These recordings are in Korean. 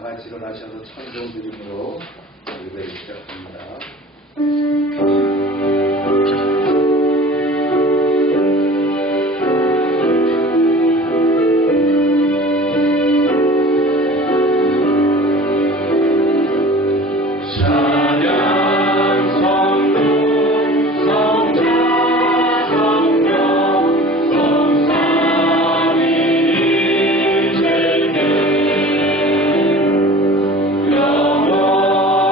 다 같이 일어나셔서 찬송 드림으로 예배를 시작합니다. 영원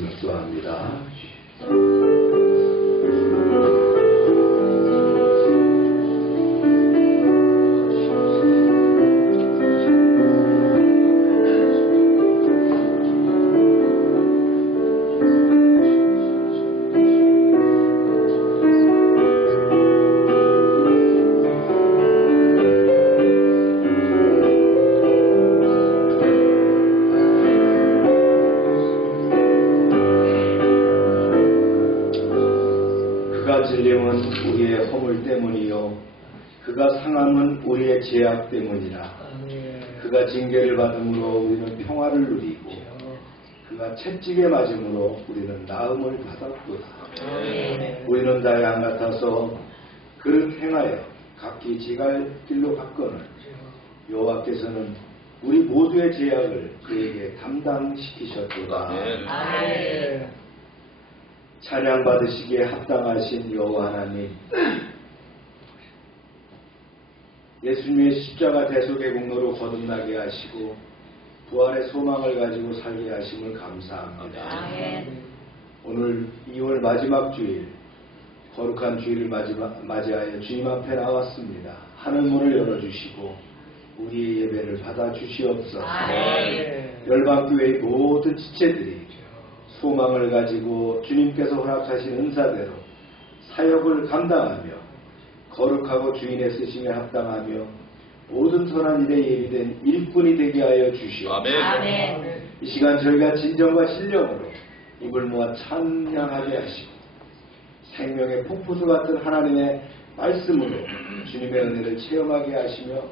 말씀을 기도합니다. 그가 질림은 우리의 허물 때문이요 그가 상함은 우리의 죄악 때문이라. 그가 징계를 받음으로 우리는 평화를 누리고 그가 채찍에 맞음으로 우리는 나음을 받았도다. 우리는 다 양 같아서 그릇 행하여 각기 지갈 길로 갔거늘 여호와께서는 우리 모두의 죄악을 그에게 담당시키셨도다. 찬양 받으시기에 합당하신 여호와 하나님, 예수님의 십자가 대속의 공로로 거듭나게 하시고 부활의 소망을 가지고 살게 하심을 감사합니다. 오늘 2월 마지막 주일, 거룩한 주일을 맞이하여 주님 앞에 나왔습니다. 하늘문을 열어주시고 우리의 예배를 받아주시옵소서. 열방교회의 모든 지체들이 소망을 가지고 주님께서 허락하신 은사대로 사역을 감당하며 거룩하고 주인의 쓰심에 합당하며 모든 선한 일에 예비된 일꾼이 되게 하여 주시옵소서. 이 시간 저희가 진정과 신령으로 입을 모아 찬양하게 하시고 생명의 폭포수 같은 하나님의 말씀으로 주님의 은혜를 체험하게 하시며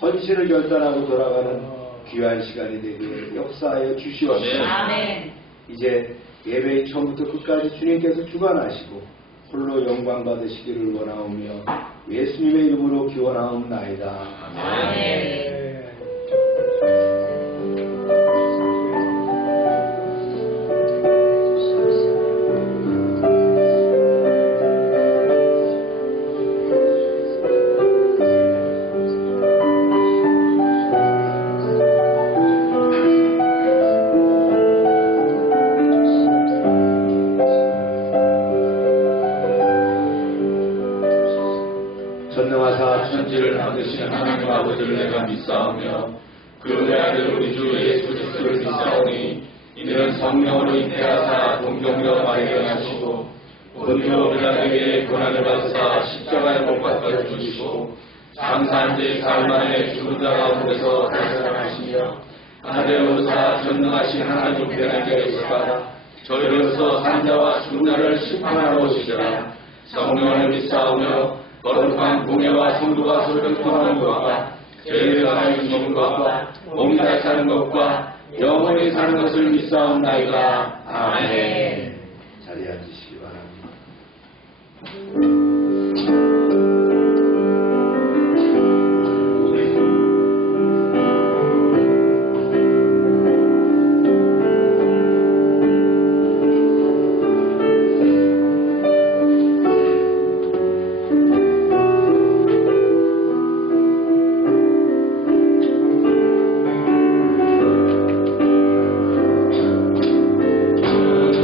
헌신을 결단하고 돌아가는 귀한 시간이 되게 역사하여 주시옵소서. 이제 예배의 처음부터 끝까지 주님께서 주관하시고 홀로 영광 받으시기를 원하오며 예수님의 이름으로 기원하옵나이다. 아멘. 전능하사 천지를 만드신 하나님 아버지를 내가 믿사오며 그 내 아들 우리 주 예수 그리스도를 믿사오니 이는 성령으로 잉태하사 동정녀 마리아를 하시고 본디오 빌라도에게 고난을 받으사 십자가에 못 박혀 죽으시고 장사한 지 사흘 만에 죽은 자 가운데서 다시 살아나시며 하늘에 오르사 전능하신 하나님 우편에 계시다가 저희로서 산자와 죽은 자를 심판하러 오시리라. 성령을 믿사오며 거룩한 공예와 성도가 소통하는 것과 죄를 사하여 주시는 것과 몸이 다시 사는 것과 영원히 사는 것을 믿사옵나이다. 아멘. 자리에 앉으시기 바랍니다. 주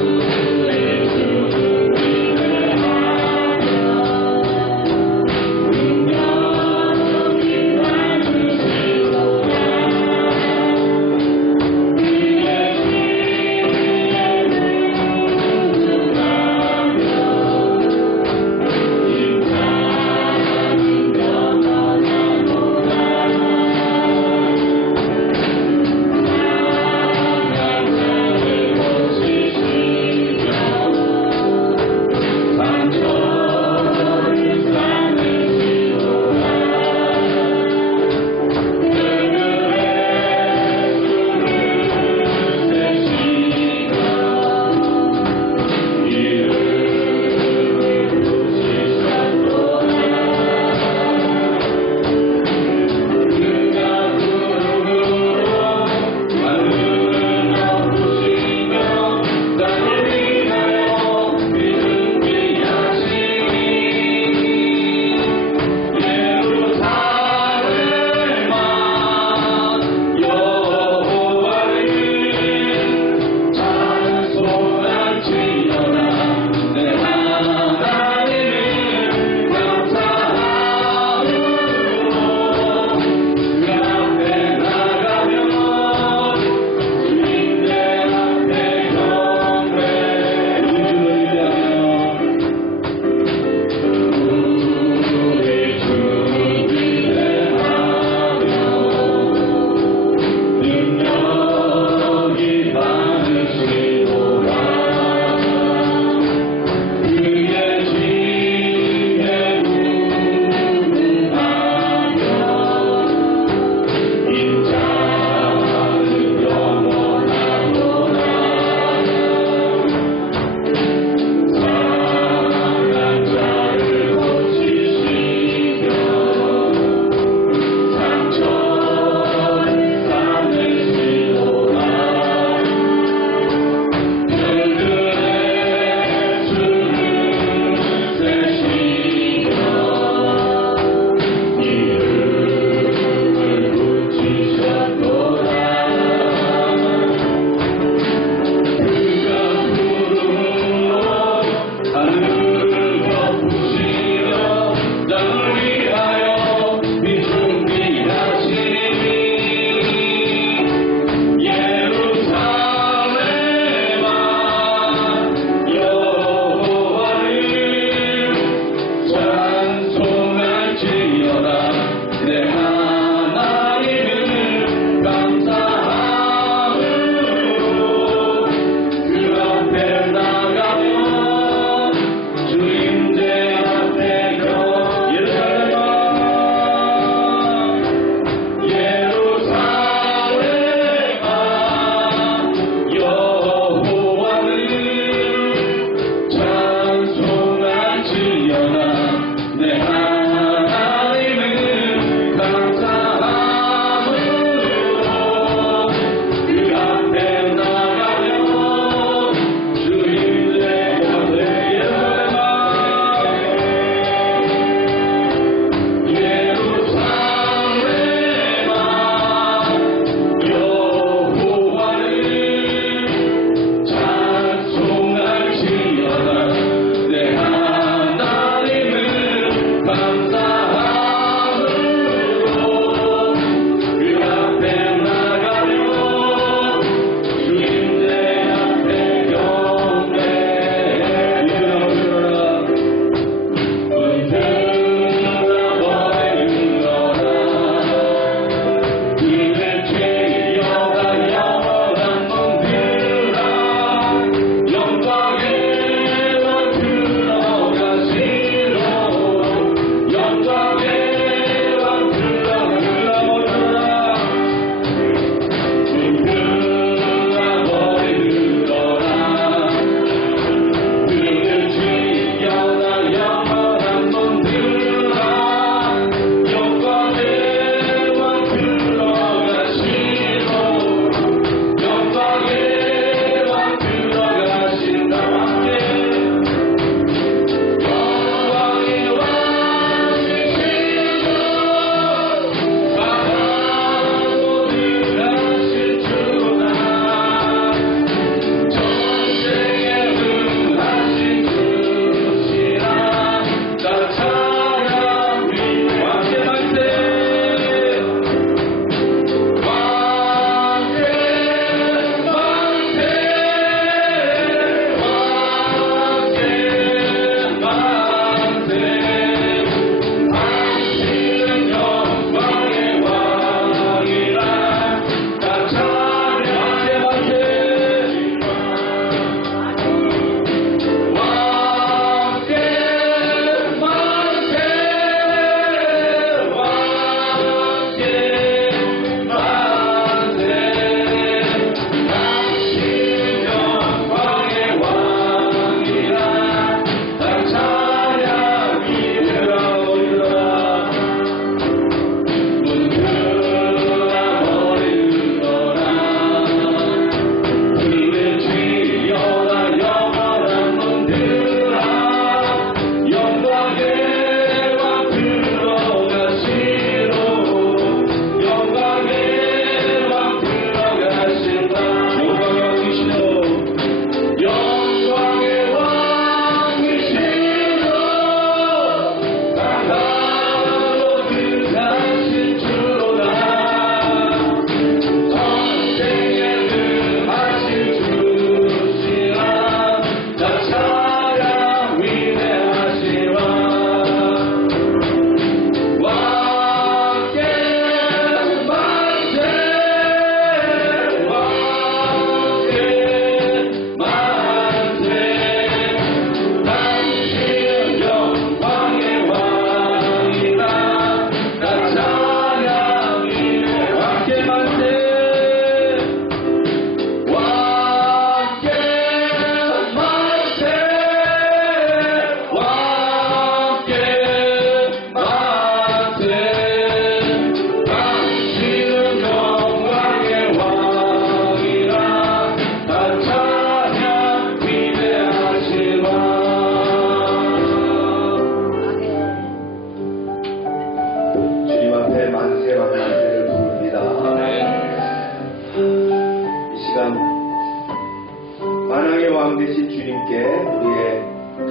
주님께 우리의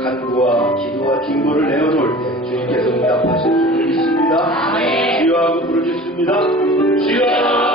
간구와 기도와 딩고를 내어놓을 때 주님께서 응답하실 줄 믿습니다. 주여 하고 부르짖습니다. 주여!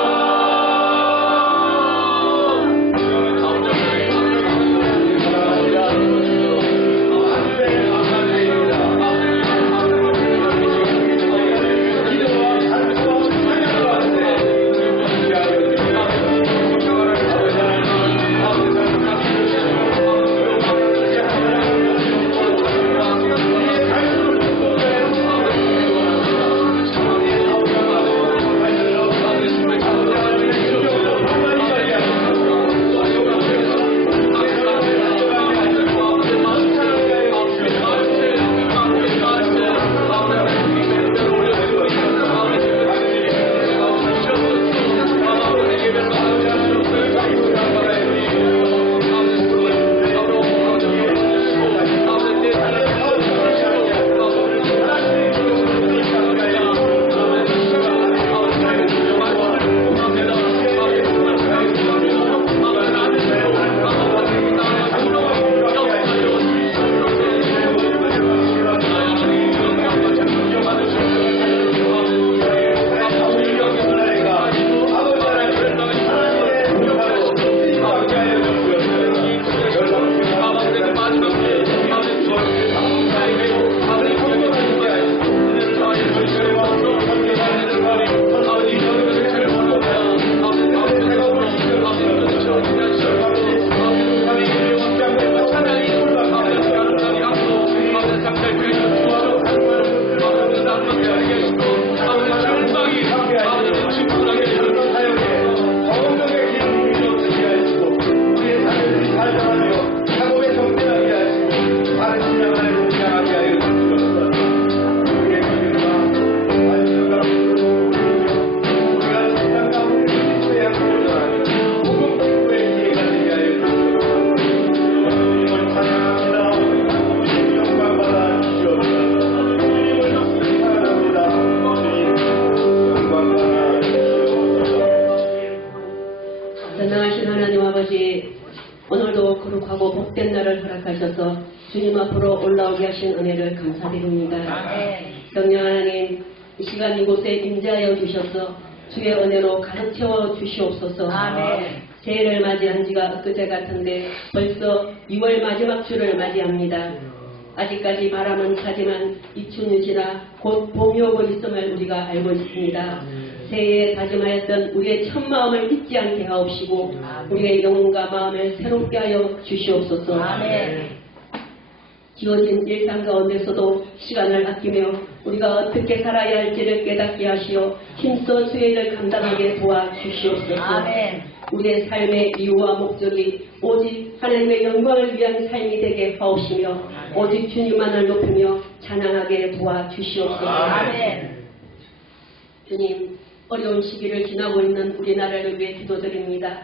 전능하신 하나님 아버지, 오늘도 거룩하고 복된 날을 허락하셔서 주님 앞으로 올라오게 하신 은혜를 감사드립니다. 성령 하나님, 이 시간 이곳에 임재하여 주셔서 주의 은혜로 가득 채워 주시옵소서. 새해를 맞이한 지가 엊그제 같은데 벌써 6월 마지막 주를 맞이합니다. 아직까지 바람은 차지만 입춘이 지나 곧 봄이 오고 있음을 우리가 알고 있습니다. 새해에 다짐하였던 우리의 첫 마음을 잊지 않게 하옵시고 우리의 영혼과 마음을 새롭게 하여 주시옵소서. 지어진 일상 가운데서도 시간을 아끼며 우리가 어떻게 살아야 할지를 깨닫게 하시어 힘써 수혜를 감당하게 도와주시옵소서. 우리의 삶의 이유와 목적이 오직 하나님의 영광을 위한 삶이 되게 하옵시며 오직 주님만을 높이며 찬양하게 도와주시옵소서. 주님, 어려운 시기를 지나고 있는 우리나라를 위해 기도드립니다.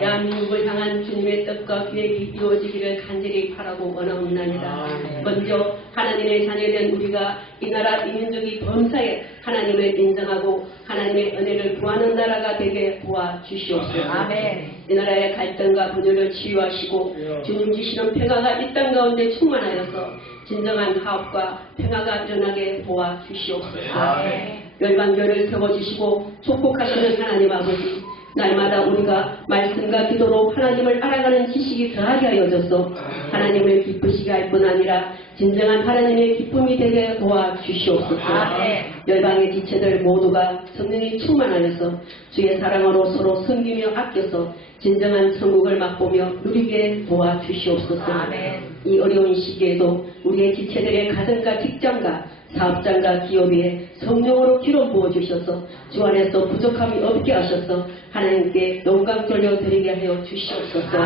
대한민국을 향한 주님의 뜻과 계획이 이루어지기를 간절히 바라고 원하옵나이다. 먼저 하나님의 자녀된 우리가 이 나라 이 민족이 범사에 하나님을 인정하고 하나님의 은혜를 구하는 나라가 되게 도와주시옵소서. 이 나라의 갈등과 분열을 치유하시고 주님 주시는 평화가 이 땅 가운데 충만하여서 진정한 화합과 평화가 일어나게 도와주시옵소서. 열방교를 세워주시고 축복하시는 하나님 아버지, 날마다 우리가 말씀과 기도로 하나님을 알아가는 지식이 더하게 하여져서 하나님을 기쁘시게 할 뿐 아니라 진정한 하나님의 기쁨이 되게 도와주시옵소서. 열방의 지체들 모두가 성령이 충만하여서 주의 사랑으로 서로 섬기며 아껴서 진정한 천국을 맛보며 누리게 도와주시옵소서. 이 어려운 시기에도 우리의 지체들의 가정과 직장과 사업장과 기업에 성령으로 기름 부어주셔서 주 안에서 부족함이 없게 하셔서 하나님께 영광 돌려드리게 하여 주시옵소서.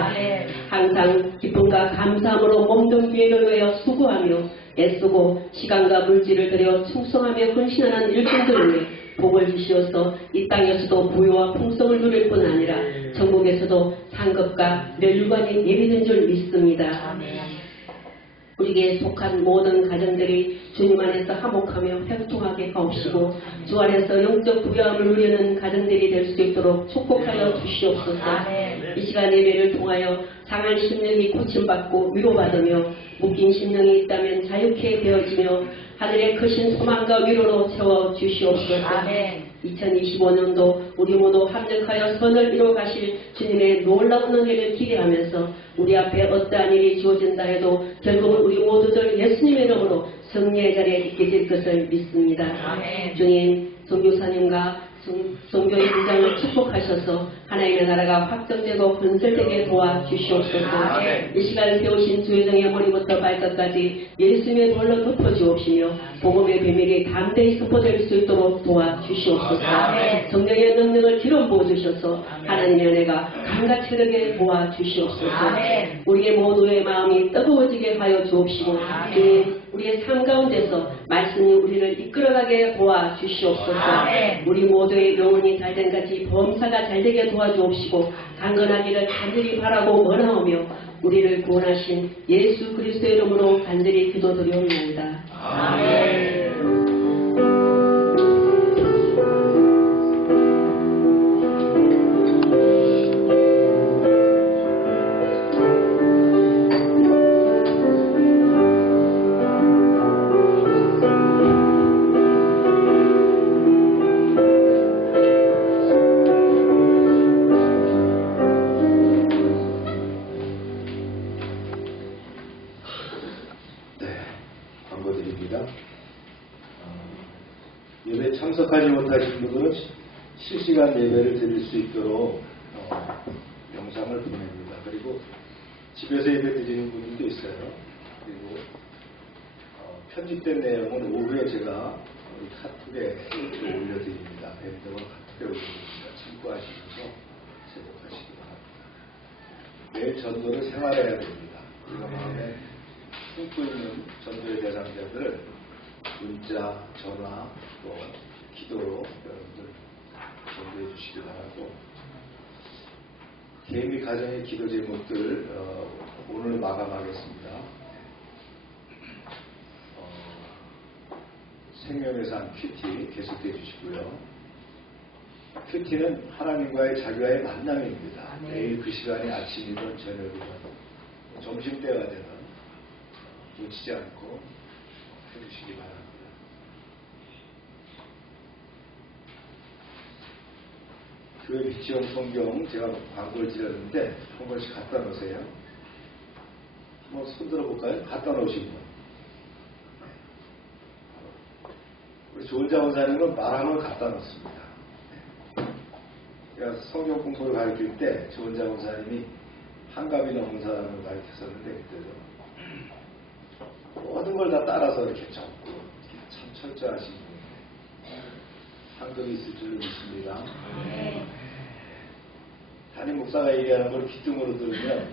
항상 기쁨과 감사함으로 몸든 기회를 위하여 수고하며 애쓰고 시간과 물질을 들여 충성하며 헌신하는 일꾼들을 위해 복을 주시어서 이 땅에서도 부유와 풍성을 누릴 뿐 아니라 천국에서도 상급과 멸류관이 예비된 줄 믿습니다. 우리에게 속한 모든 가정들이 주님 안에서 화목하며 형통하게 하옵시고 주 안에서 영적 부유함을 누리는 가정들이 될 수 있도록 축복하여 주시옵소서. 이 시간 예배를 통하여 상한 심령이 고침받고 위로받으며 묶인 심령이 있다면 자유케 되어지며 하늘의 크신 소망과 위로로 채워 주시옵소서. 2025년도 우리 모두 합력하여 선을 이루어가실 주님의 놀라운 은혜를 기대하면서 우리 앞에 어떠한 일이 주어진다 해도 결국은 우리 모두들 예수님의 이름으로 승리의 자리에 있게 될 것을 믿습니다. 주님, 선교사님과 선교의 부장을 축복하셔서 하나님의 나라가 확정되고 건설되게 도와주시옵소서. 이 시간 세우신 주여정의 머리부터 발끝까지 예수님의 돌로 덮어주옵시며 복음의 비밀이 담대히 선포될 수 있도록 도와주시옵소서. 성령의 능력을 기름 부어주셔서 하나님의 은혜가 강같이 흐르게 도와주시옵소서. 우리의 모두의 마음이 뜨거워지게 하여 주옵시고 주님, 우리의 삶 가운데서 말씀이 우리를 이끌어가게 도와주시옵소서. 우리 모두의 영혼이 잘된 같이 범사가 잘되게 도와주옵시고 강건하기를 간절히 바라고 원하오며 우리를 구원하신 예수 그리스도의 이름으로 간절히 기도드리옵나이다. 아멘. 예배 참석하지 못하신 분들은 실시간 예배를 드릴 수 있도록 영상을 보냅니다. 그리고 집에서 예배 드리는 분들도 있어요. 그리고 편집된 내용은 오후에 제가 우리 카톡에 올려드립니다. 밴드와 카톡에 올려드립니다. 참고하시면서 제독하시기 바랍니다. 매일 전도를 생활해야 됩니다. 우리가 마음에 품고 있는 전도의 대상자들을 문자, 전화, 또 기도로 여러분들 전도해 주시기 바라고, 개인 및 가정의 기도 제목들 오늘 마감하겠습니다. 생명의 삶 큐티 계속해 주시고요. 큐티는 하나님과의 자기와의 만남입니다. 매일 그 시간이 아침이든 저녁이든 점심때가 되든 놓치지 않고 해주시기 바랍니다. 교회 비치용 성경 제가 광고를 드렸는데 한 번씩 갖다 놓으세요. 한번 손들어 볼까요? 갖다 놓으신 분. 우리 조은자 원사님은 말함을 갖다 놓습니다. 제가 성경 공부를 가르칠 때 조은자 원사님이 한가빈 원사님을 가르쳤었는데 그때도 모든 걸 다 따라서 이렇게 적고 참 철저하신 분이에요. 상급이 있을 줄로 믿습니다. 담임 목사가 얘기하는 걸 귀등으로 들으면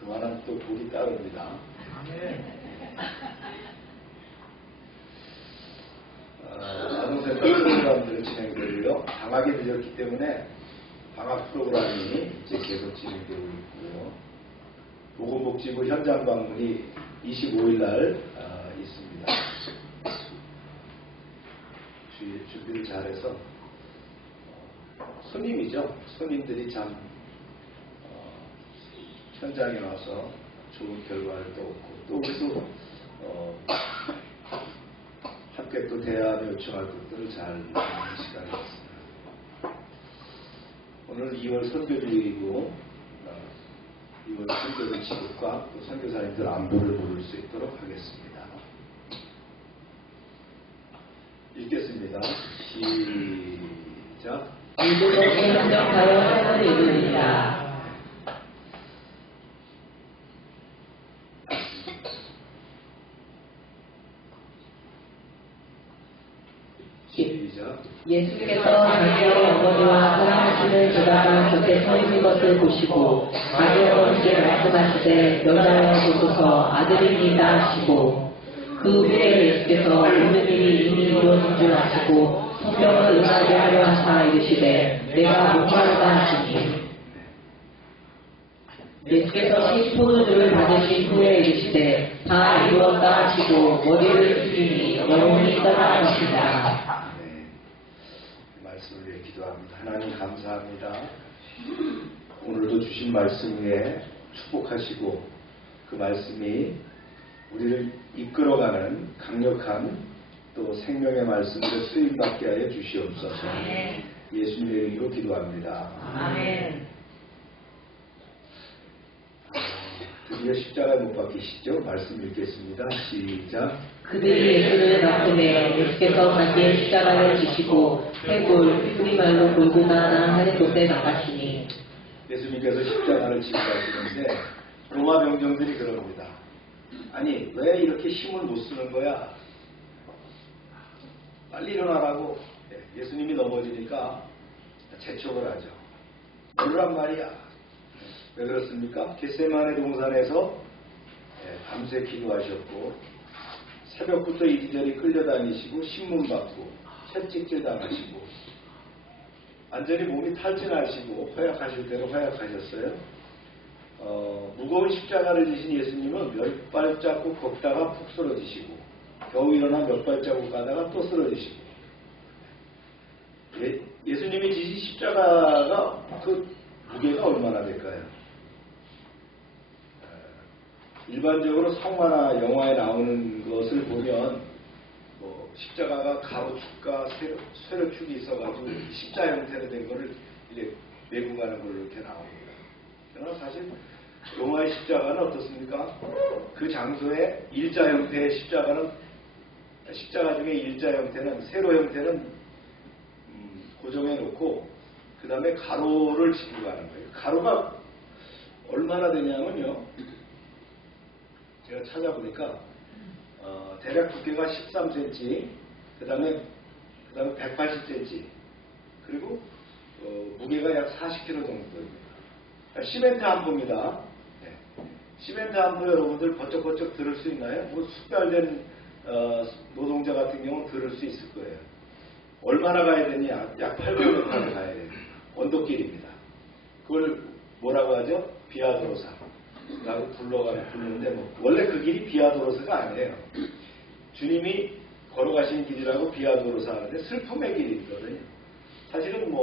그만한 또 복이 따릅니다. 아동센터 프로그램들을 진행되고요. 방학이 늦었기 때문에 방학 프로그램이 이제 계속 진행되고 있고요. 보건복지부 현장 방문이 25일 날 있습니다. 준비를 잘해서 손님이죠. 손님들이 참 현장에 와서 좋은 결과를 또 얻고 또 우리도 함께 또 대화하며 요청할 것들을 잘 하는 시간이었습니다. 오늘 2월 선교주의이고 2월 선교의 지급과 또 선교사님들 안부를 물을 수 있도록 하겠습니다. 읽겠습니다. 시작. 이들에게 협력하여 하나를 이루리라. 시작. 예수께서 자기의 어머니와 사랑하시는 제자가 곁에 서 있는 것을 보시고 자기 어머니께 말씀하시되 여자여 보소서 아들입니다 하시고, 그 후에 예수께서 모든 일이 이미 이루어진 줄 아시고 성경을 응하게 하려 하사 이르시되 내가 목마르다 하시니, 예수께서 포도주를 받으신 후에 이르시되 이르시되 다 이루었다 하시고 머리를 숙이니 영혼이 떠나가시니라. 네, 말씀을 위해 기도합니다. 하나님 감사합니다. 오늘도 주신 말씀 위에 축복하시고 그 말씀이 우리를 이끌어가는 강력한 또 생명의 말씀으로 쓰임받게 하여 주시옵소서. 예수님의 이름으로 기도합니다. 아멘. 드디어 십자가에 못 박히시죠? 말씀 읽겠습니다. 시작. 그들이 예수를 낳음에 예수께서 자기의 십자가를 지시고 해골, 우리말로 골고다나 하는 곳에 나가시니. 예수님께서 십자가를 지고 가시는데 로마 병정들이 그럽니다. 아니 왜 이렇게 힘을 못 쓰는 거야? 빨리 일어나라고. 예수님이 넘어지니까 재촉을 하죠. 뭐란 말이야? 왜 그렇습니까? 겟세마네 동산에서 밤새 기도하셨고 새벽부터 이리저리 끌려다니시고 신문 받고 채찍질 당하시고 완전히 몸이 탈진하시고 허약하실 대로 허약하셨어요. 무거운 십자가를 지신 예수님은 몇 발자국 걷다가 푹 쓰러지시고 겨우 일어나 몇 발자국 가다가 또 쓰러지시고 예수님이 지신 십자가가 그 무게가 얼마나 될까요? 일반적으로 성화나 영화에 나오는 것을 보면 뭐 십자가가 가로축과 쇠로축이 있어가지고 십자 형태로 된 거를 이제 메고 가는 걸로 이렇게 나옵니다. 그러나 사실 로마의 십자가는 어떻습니까? 그 장소에 일자 형태의 십자가 중에 일자 형태는 세로 형태는 고정해 놓고 그 다음에 가로를 지고 가는 거예요. 가로가 얼마나 되냐면요. 제가 찾아보니까 대략 두께가 13cm, 그 다음에 180cm, 그리고 무게가 약 40kg 정도입니다. 시멘트 한 포입니다. 네. 시멘트 한 포 여러분들 버쩍버쩍 들을 수 있나요? 뭐 숙달된 노동자 같은 경우는 들을 수 있을 거예요. 얼마나 가야 되냐? 약 800m 가야 돼요. 언덕길입니다. 그걸 뭐라고 하죠? 비아도로사라고 부르는데 원래 그 길이 비아도로사가 아니에요. 주님이 걸어가신 길이라고 비아도로사 하는데 슬픔의 길이 있거든요. 사실은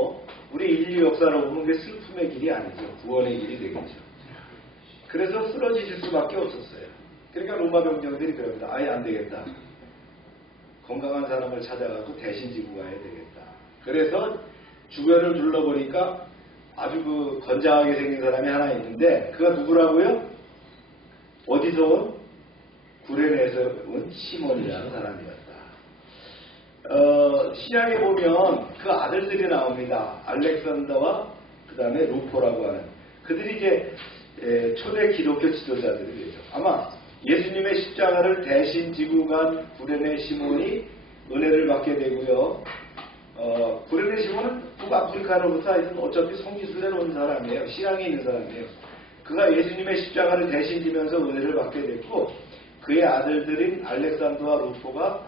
우리 인류 역사로 보면 그게 슬픔의 길이 아니죠. 구원의 길이 되겠죠. 그래서 쓰러지실 수밖에 없었어요. 그러니까 로마 병정들이 그럽니다. 아예 안 되겠다. 건강한 사람을 찾아가고 대신 지고 가야 되겠다. 그래서 주변을 둘러보니까 아주 건장하게 생긴 사람이 하나 있는데 그가 누구라고요? 어디서 온? 구레네에서 온 시몬이라는 사람이었다. 신약에 보면 그 아들들이 나옵니다. 알렉산더와 그 다음에 루포라고 하는 그들이 이제 초대 기독교 지도자들이 되죠. 아마 예수님의 십자가를 대신 지고 간 구레네 시몬이 은혜를 받게 되고요. 구레네 시몬은 북아프리카로부터 하여튼 어차피 성지순례로 온 사람이에요. 신앙이 있는 사람이에요. 그가 예수님의 십자가를 대신 지면서 은혜를 받게 됐고 그의 아들들인 알렉산더와 루포가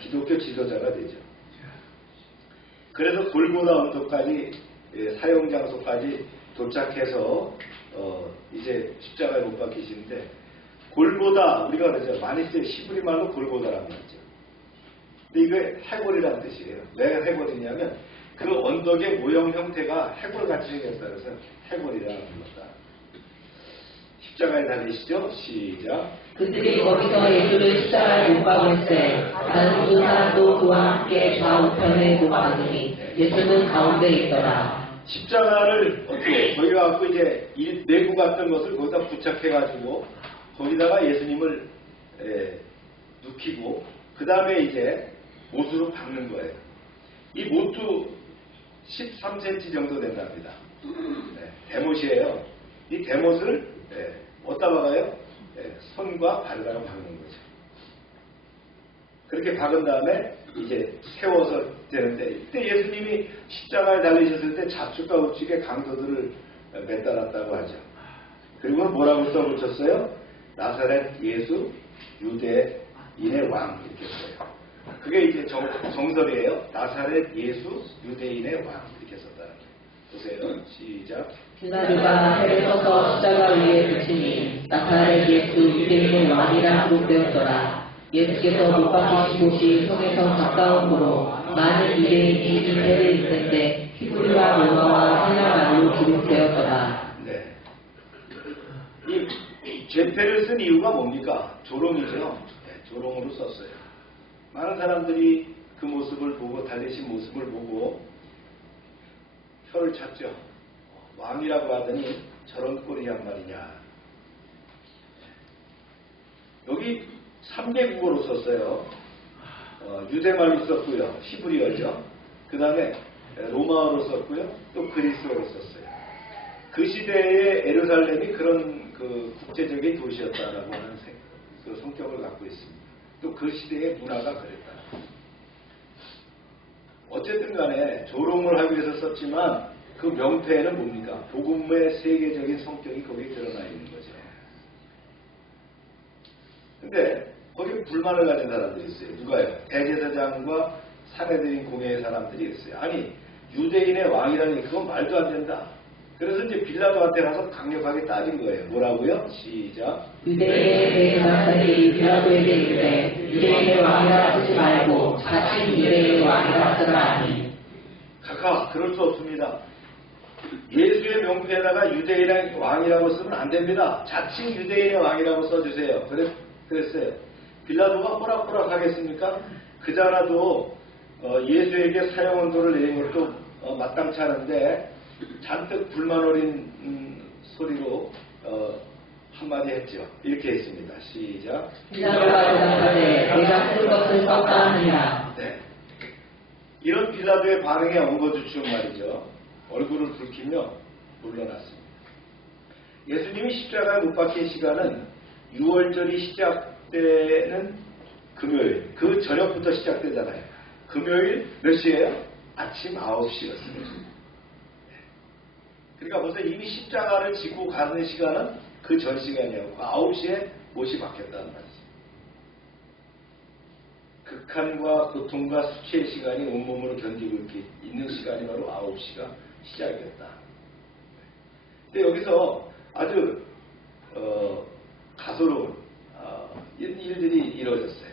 기독교 지도자가 되죠. 그래서 골고다 언덕까지 사형 장소까지 도착해서 이제 십자가에 못 박히시는데 골고다 우리가 그러죠. 많이 쓰여 히브리 말로 골고다라는 말이죠. 근데 이게 해골이라는 뜻이에요. 왜 해골이냐면 그 언덕의 모형 형태가 해골같이 생겼다 그래서 해골이라는 겁니다. 십자가에 달리시죠. 시작. 그들이 거기서 예수를 십자가에 못 박을세 다른 두 사람도 그와 함께 좌우편에 못 박으니 예수는 가운데 있더라. 십자가를 어떻게 저희 갖고 이제 내고 갔던 것을 거기다 부착해가지고 거기다가 예수님을 눕히고 그 다음에 이제 못으로 박는 거예요. 이 못도 13cm 정도 된답니다. 대못이에요. 이 대못을 어디다 박아요? 손과 발가락 박는 거죠. 그렇게 박은 다음에 이제 세워서 되는데 이때 예수님이 십자가에 달리셨을 때 좌측과 우측에 강도들을 매달았다고 하죠. 그리고 뭐라고 써붙였어요? 나사렛 예수 유대인의 왕 이렇게 써요. 그게 이제 정설이에요. 나사렛 예수 유대인의 왕 이렇게 썼다는 거예요. 보세요. 시작. 빌라도가 해를 써서 십자가 위에 붙이니 나사렛 예수 유대인의 왕이라 기록되었더라. 예수께서 못 박히신 곳이 성에서 가까움으로 많은 유대인이 이 배를 잇는데 히브리와 로마와 헬라말로 기록되었더라. 네. 이 죄패를 쓴 이유가 뭡니까? 조롱이죠. 네, 조롱으로 썼어요. 많은 사람들이 그 모습을 보고 달리신 모습을 보고 혀를 찾죠. 왕이라고 하더니 저런 꼴이란 말이냐. 여기 3개 국어로 썼어요. 유대말로 썼고요. 히브리어죠. 그 다음에 로마어로 썼고요. 또 그리스어로 썼어요. 그 시대의 에루살렘이 그런 그 국제적인 도시였다라고 하는 그 성격을 갖고 있습니다. 또 그 시대의 문화가 그랬다. 어쨌든 간에 조롱을 하기 위해서 썼지만 그 명패에는 뭡니까? 복음의 세계적인 성격이 거기에 드러나 있는 거죠. 근데 거기에 불만을 가진 사람들이 있어요. 누가요? 대제사장과 사내들인 공회의 사람들이 있어요. 아니 유대인의 왕이라니 그건 말도 안 된다. 그래서 이제 빌라도한테 가서 강력하게 따진 거예요. 뭐라고요? 시작. 유대인의 대제사장이 빌라도에게 이르되 유대인의 왕이라 쓰지 말고 자칭 유대인의 왕이라 쓰라 하니. 각하 그럴 수 없습니다. 예수의 명패에다가 유대인의 왕이라고 쓰면 안 됩니다. 자칭 유대인의 왕이라고 써주세요. 그랬어요. 빌라도가 호락호락 하겠습니까? 그자라도 예수에게 사형언도를 내린 것도 마땅치 않은데 잔뜩 불만 어린 소리로 한마디 했죠. 이렇게 했습니다. 시작. 빌라도가 대답하되 내가 쓴 것을 썼다 하니라. 네. 이런 빌라도의 반응에 엉거주춤 말이죠. 얼굴을 붉히며 물러났습니다. 예수님이 십자가에 못 박힌 시간은 6월절이 시작되는 금요일, 그 저녁부터 시작되잖아요. 금요일 몇 시예요? 아침 9시였습니다. 그러니까 벌써 이미 십자가를 지고 가는 시간은 그 전 시간이었고 9시에 못이 박혔다는 말이죠. 극한과 고통과 수치의 시간이 온몸으로 견디고 이렇게 있는 시간이 바로 9시가 시작이었다. 근데 여기서 아주 가소로운 일들이 이루어졌어요.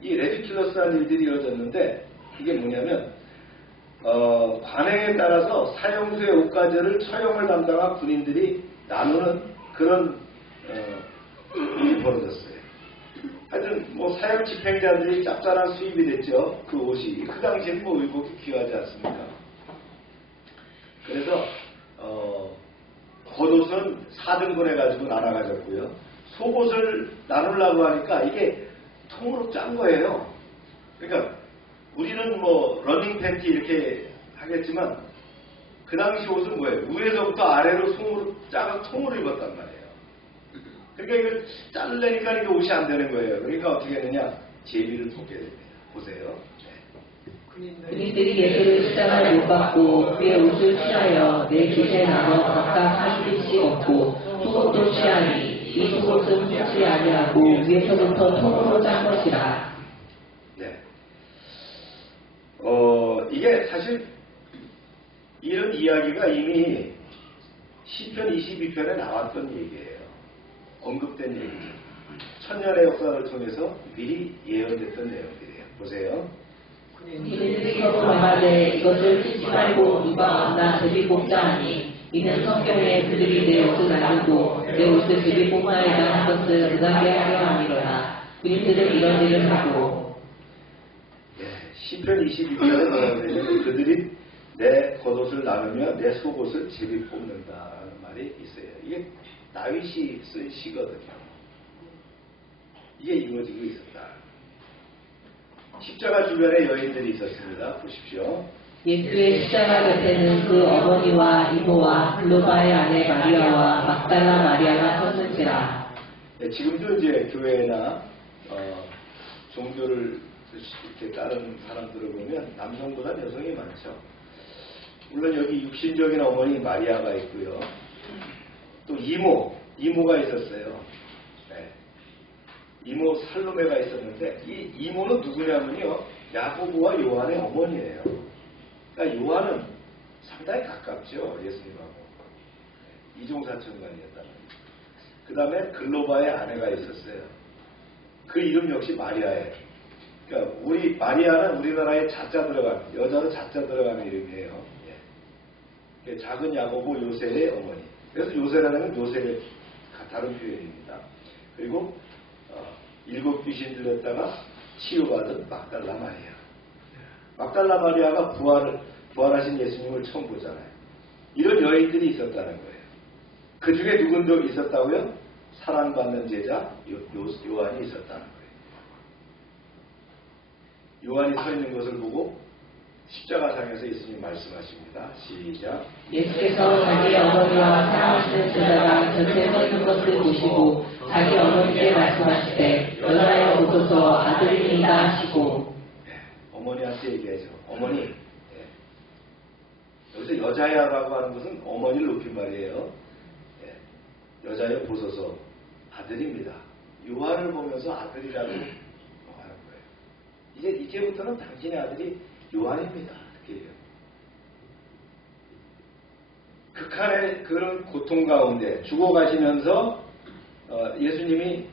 이 레디큘러스한 일들이 이루어졌는데 이게 뭐냐면 관행에 따라서 사형수의 옷가지를 처형을 담당한 군인들이 나누는 그런 일이 벌어졌어요. 하여튼 뭐 사형 집행자들이 짭짤한 수입이 됐죠. 그 옷이 그 당시에는 뭐 의복이 귀하지 않습니까? 그래서 겉옷은 4등분 해가지고 나눠가졌고요. 속옷을 나누려고 하니까 이게 통으로 짠 거예요. 그러니까 우리는 뭐 러닝 팬티 이렇게 하겠지만 그 당시 옷은 뭐예요? 위에서부터 아래로 짜서 통으로 입었단 말이에요. 그러니까 이걸 자르려니까 이게 옷이 안 되는 거예요. 그러니까 어떻게 했느냐? 제비를 뽑게 됩니다. 보세요. 군인들이 예수를 십자가에 못 박고 그의 옷을 취하여 네 깃에 나눠 각각 한 깃씩 얻고 속옷도 취하니 이 속옷은 훔치 아니하고 위에서부터 통으로 짠 것이라. 네. 이게 사실 이런 이야기가 이미 시편 22편에 나왔던 얘기예요. 언급된 얘기죠. 천년의 역사를 통해서 미리 예언됐던 내용들이에요. 보세요. 군인들이 서로 말하되 이것을 찢지 말고 누가 왔나 제비 뽑자 하니 이는 성경에 그들이 내 옷을 나누고 내 옷을 제비 뽑나이다 한 것을 응하게 하려 함이로라. 군인들은 이런 일을 하고 시편 22편에 뭐라고 되냐면 그들이 내 겉옷을 나누며 내 속옷을 제비 뽑는다라는 말이 있어요. 이게 다윗이 쓴 시거든요. 이게 이루어지고 있었다. 십자가 주변에 여인들이 있었습니다. 보십시오. 예수의 십자가 곁에는 그 어머니와 이모와 글로바의 아내 마리아와 막달라 마리아가 섰는지라. 네, 지금도 이제 교회나 종교를 이렇게 따른 사람들을 보면 남성보다 여성이 많죠. 물론 여기 육신적인 어머니 마리아가 있고요. 또 이모가 있었어요. 네. 이모 살로메가 있었는데 이 이모는 누구냐면요. 야고보와 요한의 어머니예요. 그러니까 요한은 상당히 가깝죠. 예수님하고. 이종사촌간이었다는. 그 다음에 글로바의 아내가 있었어요. 그 이름 역시 마리아예요. 그러니까 우리 마리아는 우리나라에 자자 들어가는, 여자로 자자 들어가는 이름이에요. 예. 작은 야고보 요새의 어머니. 그래서 요새라는 건 요새를 다른 표현입니다. 그리고 7 귀신 들렸다가 치유받은 막달라 마리아. 막달라 마리아가 부활하신 예수님을 처음 보잖아요. 이런 여인들이 있었다는 거예요. 그 중에 누군도 있었다고요? 사랑받는 제자 요한이 있었다는 거예요. 요한이 서 있는 것을 보고 십자가상에서 예수님 말씀하십니다. 시작. 예수께서 자기 어머니와 사랑하시는 제자가 곁에 서 있는 것을 보시고 자기 어머니께 말씀하시되 여자여 보소서 아들입니다 하시고. 네, 어머니한테 얘기하죠. 어머니. 네. 여기서 여자야라고 하는 것은 어머니를 높인 말이에요. 네. 여자여 보소서 아들입니다. 요한을 보면서 아들이라고 하는 거예요. 이제부터는 당신의 아들이 요한입니다. 이렇게 해요. 극한의 그런 고통 가운데 죽어가시면서 예수님이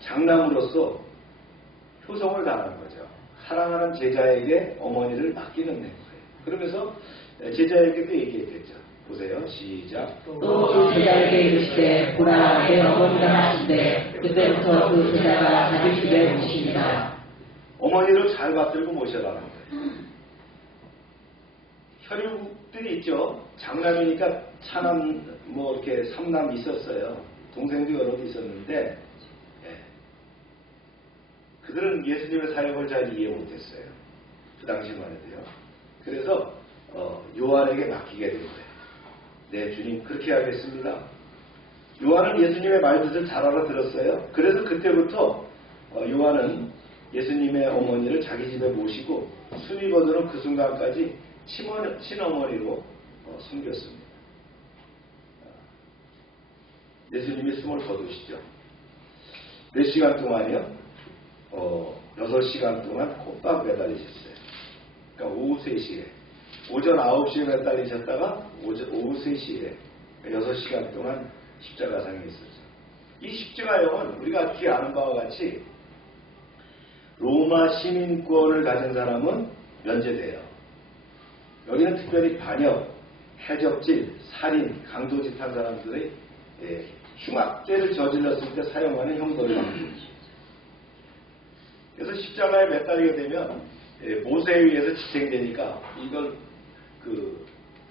장남으로서 효성을 당하는 거죠. 사랑하는 제자에게 어머니를 맡기는 거예요. 그러면서 제자에게도 얘기했겠죠. 보세요. 시작. 또 제자에게 이르시되 보라 내 어머니가 하시되 그때부터 그 제자가 자기 집에 오십니다. 어머니를 잘 받들고 모셔라는 거예요. 혈육들이 있죠. 장남이니까 차남 이렇게 삼남 있었어요. 동생도 여러 있었는데 그들은 예수님의 사역을 잘 이해 못했어요. 그 당시만 해도요. 그래서 요한에게 맡기게 된 거예요. 네, 주님 그렇게 하겠습니다. 요한은 예수님의 말뜻을 잘 알아들었어요. 그래서 그때부터 요한은 예수님의 어머니를 자기 집에 모시고 숨이 거두는 그 순간까지 친어머니로 섬겼습니다. 예수님이 숨을 거두시죠. 몇 시간 동안이요? 6시간 동안 콧밥 매달리셨어요. 그러니까 오후 3시에. 오전 9시에 매달리셨다가 오후 3시에 6시간 동안 십자가상에 있었죠. 이 십자가형은 우리가 귀 아는 바와 같이 로마 시민권을 가진 사람은 면제돼요. 여기는 특별히 반역, 해적질, 살인, 강도짓한 사람들의 흉악죄를 저질렀을 때 사용하는 형벌입니다. 그래서 십자가에 매달리게 되면 모세에 의해서 지탱되니까 이걸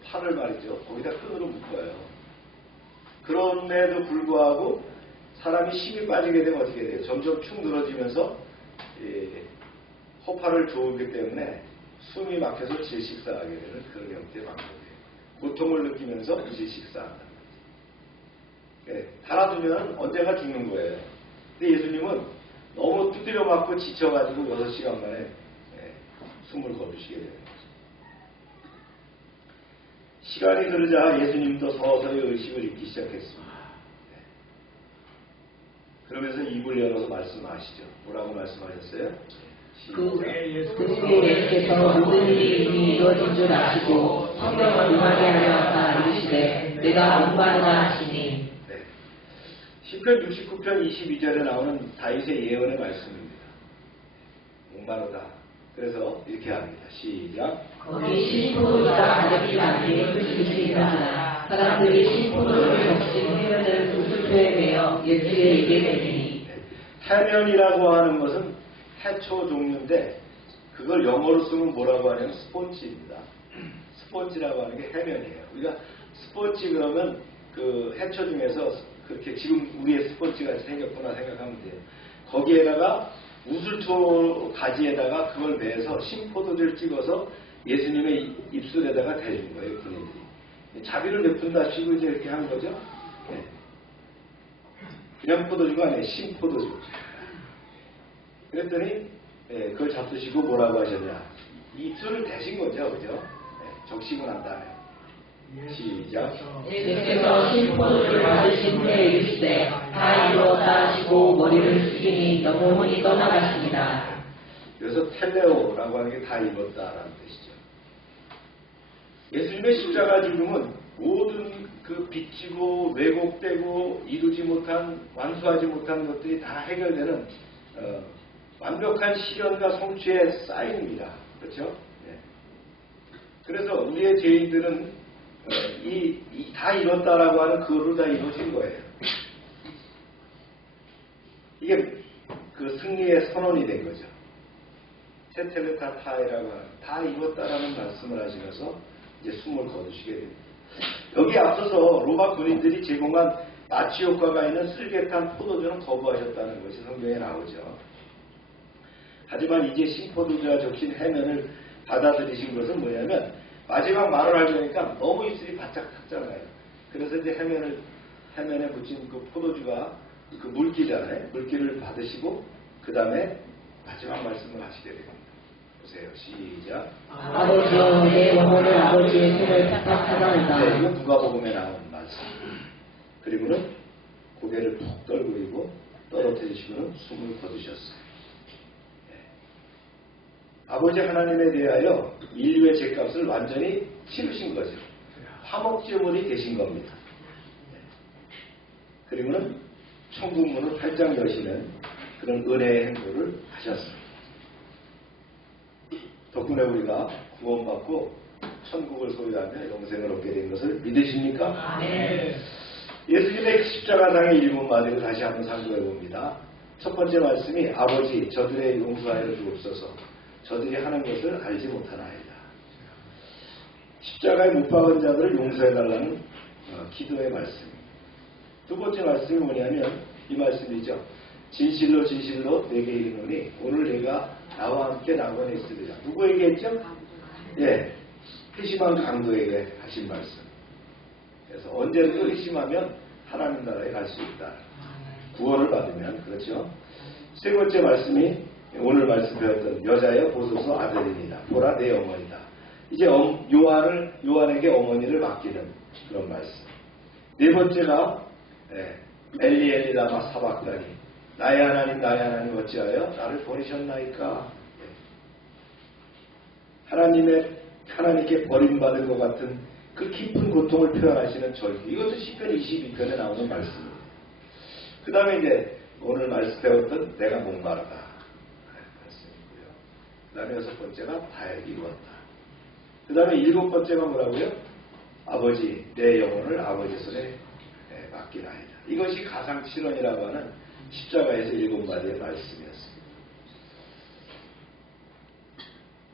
팔을 말이죠. 거기다 끈으로 묶어요. 그럼에도 불구하고 사람이 힘이 빠지게 되면 어떻게 돼요? 점점 축 늘어지면서 허파를 조우기 때문에 숨이 막혀서 질식사하게 되는 그런 형태의 방법이에요. 고통을 느끼면서 질식사한다. 달아두면 언젠가 죽는 거예요. 근데 예수님은 너무 두드려 맞고 지쳐가지고 6시간 만에 숨을 거두시게 되는 거죠. 시간이 흐르자 예수님도 서서히 의식을 잃기 시작했습니다. 그러면서 입을 열어서 말씀하시죠. 뭐라고 말씀하셨어요? 그 후에 예수께서 모든 일이 이미 이루어진 줄 아시고 성경을 임하게 하려 하사 이르시되 내가 목마르다 하시니. 네. 시편 69편 22절에 나오는 다윗의 예언의 말씀입니다. 목마르다. 그래서 이렇게 합니다. 시작. 거기 신포도가 가득히 담긴 흙이니라 사람들이 신포도를 적신 해면을 우슬표에 매어 예수에 이게 되니. 해면이라고 하는 것은 해초 종류인데 그걸 영어로 쓰면 뭐라고 하냐면 스폰지입니다. 스폰지라고 하는 게 해면이에요. 우리가 스폰지 그러면 그 해초 중에서 그렇게 지금 우리의 스폰지 같이 생겼구나 생각하면 돼요. 거기에다가 우슬초 가지에다가 그걸 매서 신포도주를 찍어서 예수님의 입술에다가 대준 거예요. 군인들이. 자비를 베푼다시고 이제 이렇게 하는 거죠. 네. 그냥 포도주가 아니에요. 신포도주. 그랬더니 그걸 잡수시고 뭐라고 하셨냐. 입술을 대신 거죠. 그죠? 네. 적시고 난 다음에. 시작. 예수께서 신포도를 받으신 후에 이르시되 다 이루었다 하시고 머리를 숙이니 영혼이 떠나갔습니다. 그래서 텔레오라고 하는 게 다 이뤘다라는 뜻이죠. 예수님의 십자가 죽음은 모든 그 빚지고 왜곡되고 이루지 못한 완수하지 못한 것들이 다 해결되는 완벽한 실현과 성취의 사인입니다. 그렇죠? 예. 그래서 우리의 죄인들은 다 이뤘다라고 하는 그거로 다 이루어진 거예요. 이게 그 승리의 선언이 된 거죠. 테텔레타 타이라고 하는 다 이뤘다라는 말씀을 하시면서 이제 숨을 거두시게 됩니다. 여기 앞서서 로마 군인들이 제공한 나치 효과가 있는 쓸개탄 포도주는 거부하셨다는 것이 성경에 나오죠. 하지만 이제 신포도주가 적힌 해면을 받아들이신 것은 뭐냐면 마지막 말을 하려니까 너무 입술이 바짝 탔잖아요. 그래서 이제 해면에 붙인 그 포도주가 그 물기잖아요. 물기를 받으시고 그 다음에 마지막 말씀을 하시게 됩니다. 보세요. 시작. 아버지여 내 영혼을 아버지의 손을 부탁하나이다. 네, 이건 누가복음에 나온 말씀. 그리고는 고개를 푹 떨구리고 떨어뜨리시고는 숨을 거두셨어요. 네. 아버지 하나님에 대하여 인류의 죄값을 완전히 치르신 거죠. 화목제물이 되신 겁니다. 네. 그리고는 천국문을 활짝 여시는 그런 은혜의 행보를 하셨습니다. 덕분에 우리가 구원받고 천국을 소유하며 영생을 얻게 된 것을 믿으십니까? 네. 예수님의 십자가상의 일곱 마디를 다시 한번 상고해 봅니다. 첫 번째 말씀이 아버지 저들의 용서하여 주옵소서 저들이 하는 것을 알지 못하나이다. 십자가에 못 박은 자들을 용서해달라는 기도의 말씀입니다. 두 번째 말씀이 뭐냐면 이 말씀이죠. 진실로 진실로 내게 이르노니 오늘 내가 나와 함께 낙원에 있으리라. 누구에게 했죠? 예, 회심한 강도에게 하신 말씀. 그래서 언제든지 회심하면 하나님 나라에 갈 수 있다. 구원을 받으면. 그렇죠? 세 번째 말씀이 오늘 말씀 배웠던 여자여 보소서 아들이니라. 보라 내 어머니다. 이제 요한에게 어머니를 맡기는 그런 말씀. 네 번째가 엘리 엘리 라마 사박다니 나의 하나님 어찌하여 나를 버리셨나이까. 하나님께 버림받은 것 같은 그 깊은 고통을 표현하시는 절기. 이것도 시편 22편에 나오는 말씀입니다. 그 다음에 이제 오늘 말씀 배웠던 내가 목마르다 말씀이고요. 그 다음에 여섯 번째가 다행히 이루었다. 그 다음에 일곱 번째가 뭐라고요? 아버지 내 영혼을 아버지 손에 맡기나이다. 이것이 가상실현이라고 하는 십자가에서 일곱 마디의 말씀이었습니다.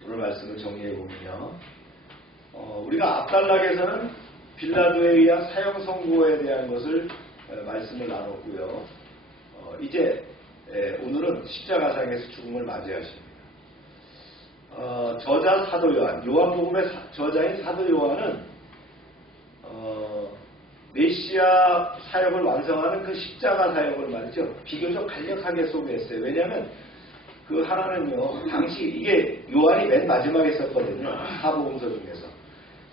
오늘 말씀을 정리해보면요. 우리가 앞단락에서는 빌라도에 의한 사형 선고에 대한 것을 말씀을 나눴고요. 이제 오늘은 십자가상에서 죽음을 맞이하십니다. 저자 사도 요한복음의 저자인 사도 요한은 메시아 사역을 완성하는 그 십자가 사역을 말이죠. 비교적 간략하게 소개했어요. 왜냐하면 그 하나는요. 당시 이게 요한이 맨 마지막에 썼거든요. 사복음서 중에서.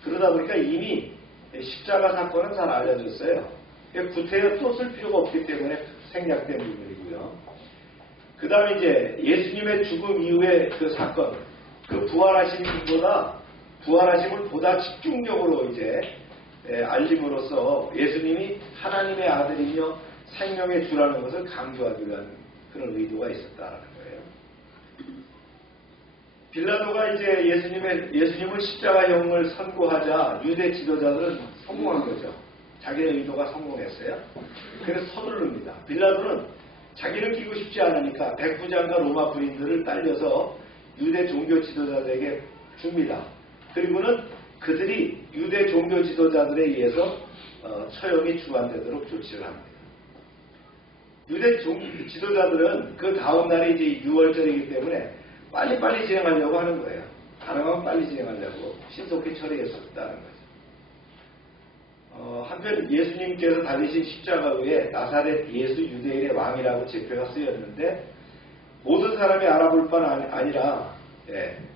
그러다 보니까 이미 십자가 사건은 잘 알려졌어요. 구태여 또 쓸 필요가 없기 때문에 생략된 부분이고요. 그 다음에 이제 예수님의 죽음 이후의 그 사건, 그 부활하심을 보다 집중적으로 이제 알림으로써 예수님이 하나님의 아들이며 생명의 주라는 것을 강조하기 위한 그런 의도가 있었다는 거예요. 빌라도가 이제 예수님을 십자가형을 선고하자 유대 지도자들은 성공한 거죠. 자기의 의도가 성공했어요. 그래서 서두릅니다. 빌라도는 자기를 끼고 싶지 않으니까 백부장과 로마 부인들을 딸려서 유대 종교 지도자들에게 줍니다. 그리고는 그들이 유대 종교 지도자들에 의해서 처형이 주관되도록 조치를 합니다. 유대 지도자들은 그 다음 날이 이제 6월절이기 때문에 빨리빨리 진행하려고 하는 거예요. 가능하면 빨리 진행하려고 신속히 처리했었다는 거죠. 한편 예수님께서 달리신 십자가 위에 나사렛 예수 유대인의 왕이라고 제표가 쓰였는데 모든 사람이 알아볼 뿐 아니라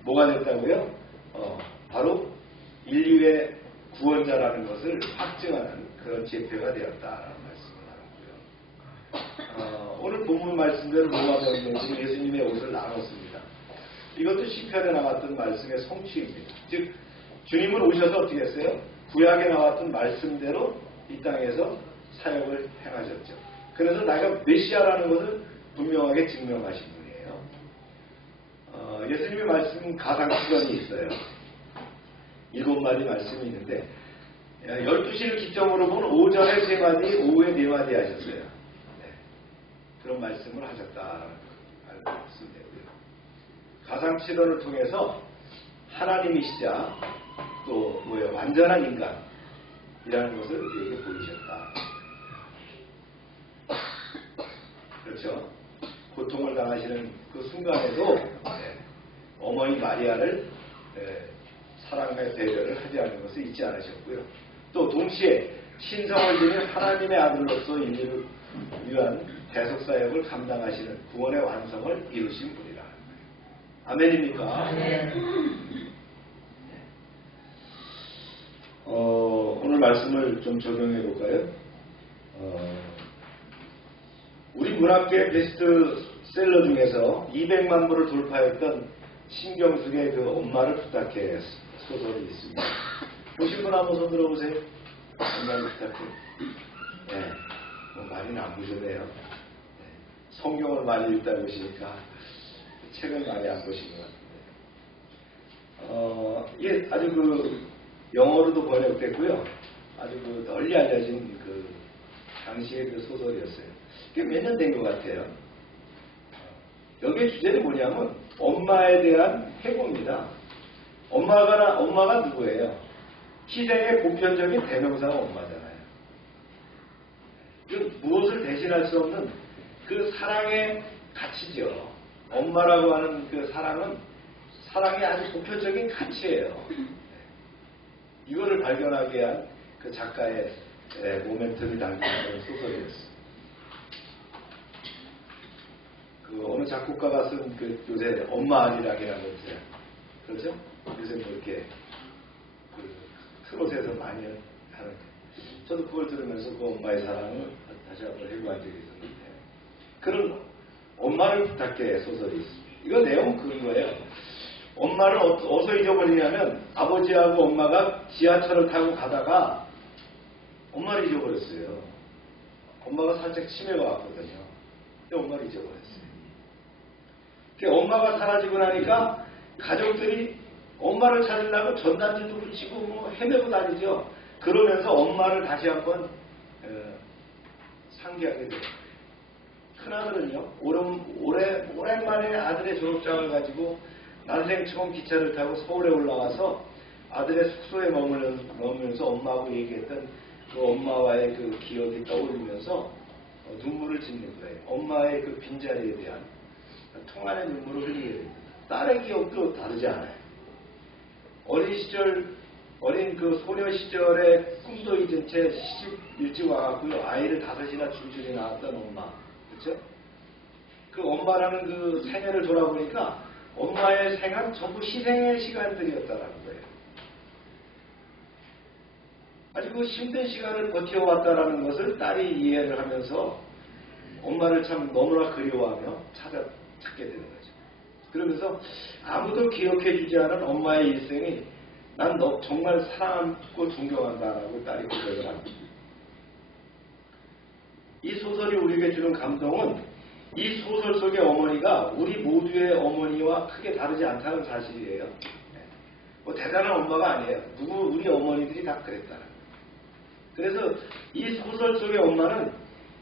뭐가 됐다고요? 바로 인류의 구원자라는 것을 확증하는 그런 제표가 되었다라는 말씀을 하고요. 오늘 본문 말씀대로 로마 병정들이 예수님의 옷을 나눴습니다. 이것도 시편에 나왔던 말씀의 성취입니다. 즉 주님은 오셔서 어떻게 했어요? 구약에 나왔던 말씀대로 이 땅에서 사역을 행하셨죠. 그래서 나가 메시아라는 것을 분명하게 증명하신 분이에요. 예수님의 말씀 가상시간이 있어요. 7마디 말씀이 있는데 12시를 기점으로 본 오전에 3마디, 오후에 4마디 하셨어요. 네. 그런 말씀을 하셨다라는 걸 알고 되고요. 가상시론을 통해서 하나님이시자 또 완전한 인간이라는 것을 우리에게 보이셨다. 그렇죠. 고통을 당하시는 그 순간에도 어머니 마리아를 사랑과 배려를 하지 않은 것을 잊지 않으셨고요. 또 동시에 신성을 지닌 하나님의 아들로서 인류를 위한 대속사역을 감당하시는 구원의 완성을 이루신 분이라. 아멘입니까? 아멘. 오늘 말씀을 좀 적용해 볼까요? 우리 문학계 베스트셀러 중에서 200만 부를 돌파했던 신경숙의 그 엄마를 부탁해 소설이 있습니다. 보신 분 한번 손 들어보세요. 엄마를 부탁해. 네, 뭐 많이는 안 보셨네요. 네, 성경을 많이 읽다 보시니까 책을 많이 안 보신 것 같은데. 이게 아주 그 영어로도 번역됐고요. 아주 그 널리 알려진 그 당시의 그 소설이었어요. 그게 몇 년 된 것 같아요. 여기의 주제는 뭐냐면 엄마에 대한 해고입니다. 엄마가 누구예요? 희생의 보편적인 대명사가 엄마잖아요. 그 무엇을 대신할 수 없는 그 사랑의 가치죠. 엄마라고 하는 그 사랑은 사랑의 아주 보편적인 가치예요. 이거를 발견하기 위한 그 작가의 모멘텀이 담긴 그런 소설이었어요. 그 어느 작곡가가 쓴 그 요새 엄마 아니락이라는 거 있어요. 그렇죠? 요새 뭐 이렇게 그 트롯에서 많이 하는. 저도 그걸 들으면서 그 엄마의 사랑을 다시 한번 해고한 적이 있었는데, 그런 엄마를 부탁해 소설이 있습니다. 이거 내용은 그런 거예요. 엄마를 어디서 잊어버리냐면 아버지하고 엄마가 지하철을 타고 가다가 엄마를 잊어버렸어요. 엄마가 살짝 치매가 왔거든요. 근데 엄마를 잊어버렸어요. 엄마가 사라지고 나니까 가족들이 엄마를 찾으려고 전단지도 붙이고 뭐 헤매고 다니죠. 그러면서 엄마를 다시 한번 상기하게 돼요. 큰아들은요, 오랜만에 아들의 졸업장을 가지고 난생 처음 기차를 타고 서울에 올라와서 아들의 숙소에 머물면서 엄마하고 얘기했던 그 엄마와의 그 기억이 떠올리면서 눈물을 짓는 거예요. 엄마의 그 빈자리에 대한 통안의 눈물을 흘리게 됩니다. 딸의 기억도 다르지 않아요. 어린 그 소녀 시절에 꿈도 잊은 채 시집 일찍 와갖고요, 아이를 5이나 줄줄이 낳았던 엄마. 그렇죠? 그 엄마라는 그 생애를 돌아보니까 엄마의 생은 전부 희생의 시간들이었다라는 거예요. 아주 그 힘든 시간을 버텨왔다라는 것을 딸이 이해를 하면서 엄마를 참 너무나 그리워하며 찾게 되는 거죠. 그러면서 아무도 기억해주지 않은 엄마의 일생이 난 너 정말 사랑하고 존경한다라고 딸이 고백을 합니다. 이 소설이 우리에게 주는 감동은 이 소설 속의 어머니가 우리 모두의 어머니와 크게 다르지 않다는 사실이에요. 뭐 대단한 엄마가 아니에요. 우리 어머니들이 다 그랬다는. 그래서 이 소설 속의 엄마는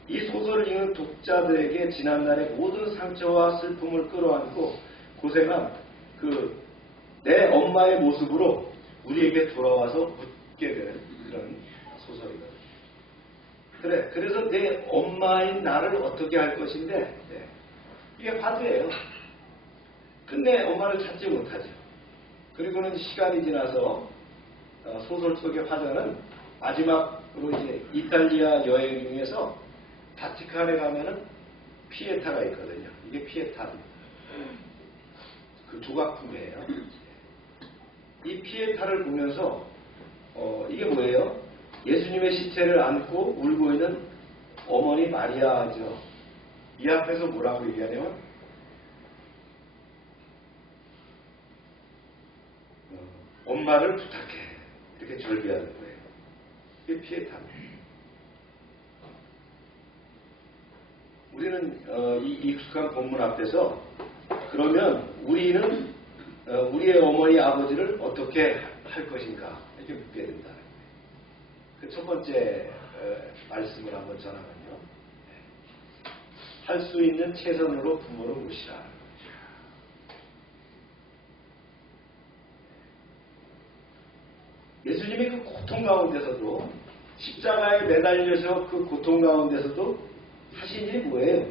이 소설을 읽는 독자들에게 지난날의 모든 상처와 슬픔을 끌어안고 고생한 그 내 엄마의 모습으로 우리에게 돌아와서 묻게 되는 그런 소설이거든요. 그래서 내 엄마인 나를 어떻게 할 것인데, 이게 화두예요. 근데 엄마를 찾지 못하죠. 그리고는 시간이 지나서 소설 속의 화자는 마지막으로 이제 이탈리아 여행 중에서 바티칸에 가면은 피에타가 있거든요. 이게 피에타입니다. 그 조각품이에요. 이 피에타를 보면서 이게 뭐예요? 예수님의 시체를 안고 울고 있는 어머니 마리아죠. 이 앞에서 뭐라고 얘기하냐면 엄마를 부탁해. 이렇게 절비하는 거예요. 이게 피에타입니다. 우리는 이 익숙한 본문 앞에서 그러면 우리는 우리의 어머니 아버지를 어떻게 할 것인가 이렇게 묻게 된다는 거예요. 그 첫 번째 말씀을 한번 전하면요. 할 수 있는 최선으로 부모를 모시라. 예수님이 그 고통 가운데서도 십자가에 매달려서 그 고통 가운데서도 하신 일이 뭐예요?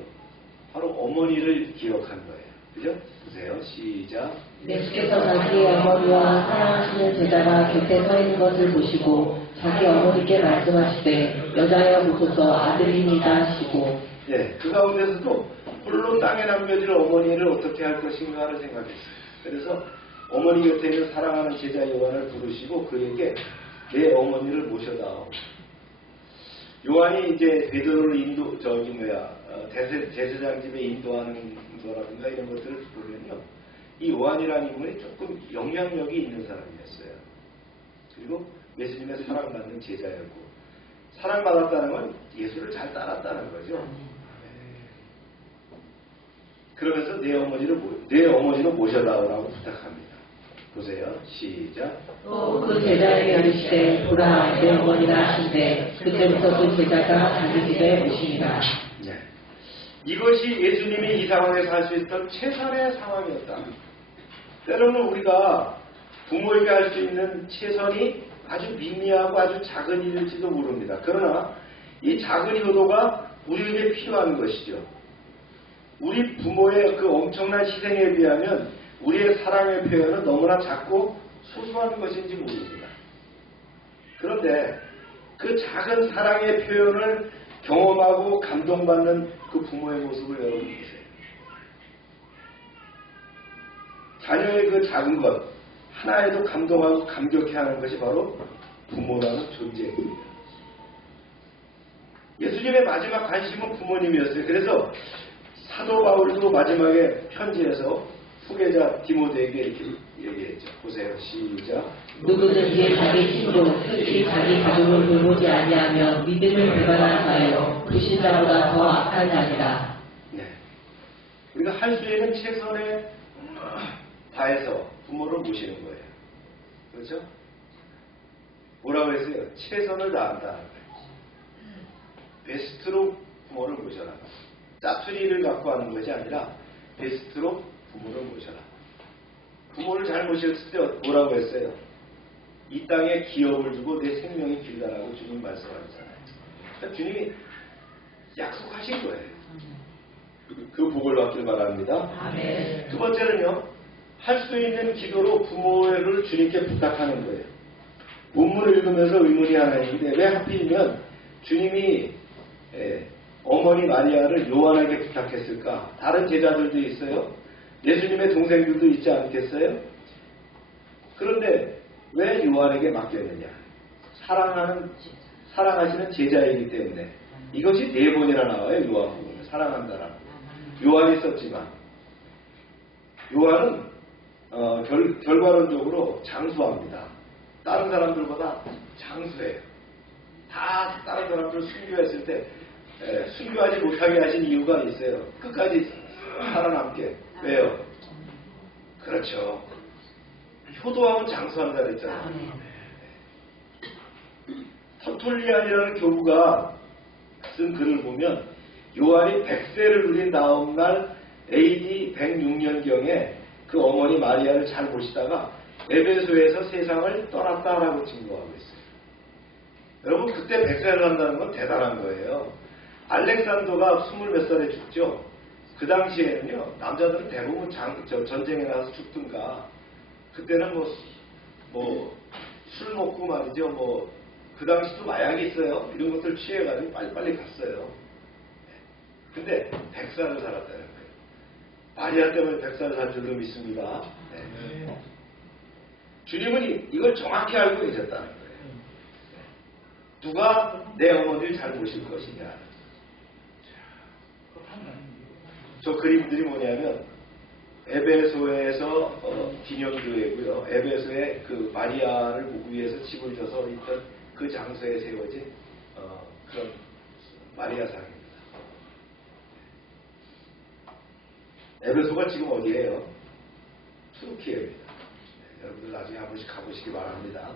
바로 어머니를 기억한 거예요. 그죠? 보세요. 시작. 예수께서 자기의 어머니와 사랑하시는 제자가 곁에 서 있는 것을 보시고 자기 어머니께 말씀하시되 여자여 보소서 아들입니다 하시고 네, 그 가운데서도 홀로 땅에 남겨질 어머니를 어떻게 할 것인가를 생각했어요. 그래서 어머니 곁에 있는 사랑하는 제자 요한을 부르시고 그에게 내 어머니를 모셔다오. 요한이 이제 베드로를 제사장 집에 인도하는 거라든가 이런 것들을 보면요. 이 요한이라는 인물이 조금 영향력이 있는 사람이었어요. 그리고 예수님의 사랑받는 제자였고, 사랑받았다는 건 예수를 잘 따랐다는 거죠. 그러면서 내 어머니를 모셔다오라고 부탁합니다. 보세요. 시작. 또 그 제자에게 이르시되 보라 내 어머니라 하신대 그때부터 그 제자가 자기 집에 오시니라. 네. 이것이 예수님이 이 상황에서 할 수 있던 최선의 상황이었다. 때로는 우리가 부모에게 할 수 있는 최선이 아주 미미하고 아주 작은 일일지도 모릅니다. 그러나 이 작은 효도가 우리에게 필요한 것이죠. 우리 부모의 그 엄청난 희생에 비하면 우리의 사랑의 표현은 너무나 작고 소소한 것인지 모릅니다. 그런데 그 작은 사랑의 표현을 경험하고 감동받는 그 부모의 모습을 여러분 보세요. 자녀의 그 작은 것 하나에도 감동하고 감격해하는 것이 바로 부모라는 존재입니다. 예수님의 마지막 관심은 부모님이었어요. 그래서 사도 바울도 마지막에 편지에서 후계자 디모데에게 이렇게 얘기했죠. 보세요. 시작. 누구든지 자기 친구 특히 자기 가족을 돌보지 아니하면 믿음을 배반한 자여 불신자보다 더 악한 자니라. 네. 우리가 할 수 있는 최선의 다해서 부모를 모시는 거예요. 그렇죠? 뭐라고 했어요? 최선을 다한다는 거예요. 베스트로 부모를 모셔라. 짜투리를 갖고 하는 것이 아니라 베스트로 부모를 모셔라. 부모를 잘 모셨을 때 뭐라고 했어요? 이 땅에 기업을 주고 내 생명이 길다라고 주님 말씀하셨잖아요. 그러니까 주님이 약속하신 거예요. 그 복을 받길 바랍니다. 아멘. 두 번째는요. 할 수 있는 기도로 부모를 주님께 부탁하는 거예요. 본문을 읽으면서 의문이 하나 있는데 왜 하필이면 주님이 어머니 마리아를 요한에게 부탁했을까? 다른 제자들도 있어요. 예수님의 동생들도 있지 않겠어요? 그런데 왜 요한에게 맡겼느냐? 사랑하시는 제자이기 때문에. 이것이 4번이나 나와요. 요한복음에. 사랑한다라고. 요한이 썼지만 요한은 결과론적으로 장수합니다. 다른 사람들보다 장수해요. 다 다른 사람들 순교했을 때 순교하지 못하게 하신 이유가 있어요. 끝까지 살아남게. 왜요? 그렇죠. 효도하면 장수한다 그랬잖아요. 터툴리안이라는 교부가 쓴 글을 보면 요한이 100세를 누린 다음 날 AD 106년경에 그 어머니 마리아를 잘 모시다가 에베소에서 세상을 떠났다라고 증거하고 있어요. 여러분 그때 100세를 한다는 건 대단한 거예요. 알렉산더가 20몇 살에 죽죠. 그 당시에는요 남자들은 대부분 전쟁에 나가서 죽든가 그때는 술 먹고 말이죠 그 당시도 마약이 있어요. 이런 것들 취해가지고 빨리빨리 갔어요. 근데 100살을 살았다는 거예요. 마리아 때문에 100살을 살 줄로 믿습니다. 네. 주님은 이걸 정확히 알고 계셨다는 거예요. 누가 내 어머니를 잘 모실 것이냐. 저 그림들이 뭐냐면 에베소에서 기념교회고요. 에베소에 그 마리아를 보기 위해서 집을 져서 있던 그 장소에 세워진 그런 마리아상입니다. 에베소가 지금 어디예요? 투르키예입니다. 여러분들 나중에 한 번씩 가보시기 바랍니다.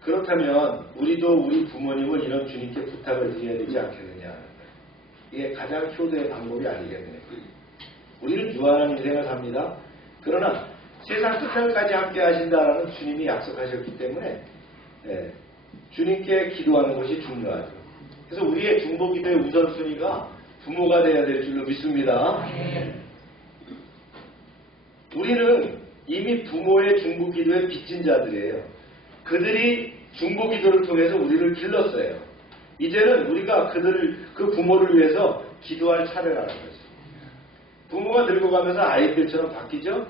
그렇다면 우리도 우리 부모님을 이런 주님께 부탁을 드려야 되지 않겠느냐. 이게 가장 효도의 방법이 아니겠느냐. 우리는 유한한 인생을 삽니다. 그러나 세상 끝날까지 함께 하신다라는 주님이 약속하셨기 때문에 주님께 기도하는 것이 중요하죠. 그래서 우리의 중보기도의 우선순위가 부모가 되어야 될 줄로 믿습니다. 우리는 이미 부모의 중보기도에 빚진 자들이에요. 그들이 중보기도를 통해서 우리를 길렀어요. 이제는 우리가 그 부모를 위해서 기도할 차례라는 거죠. 부모가 늙어가면서 아이들처럼 바뀌죠.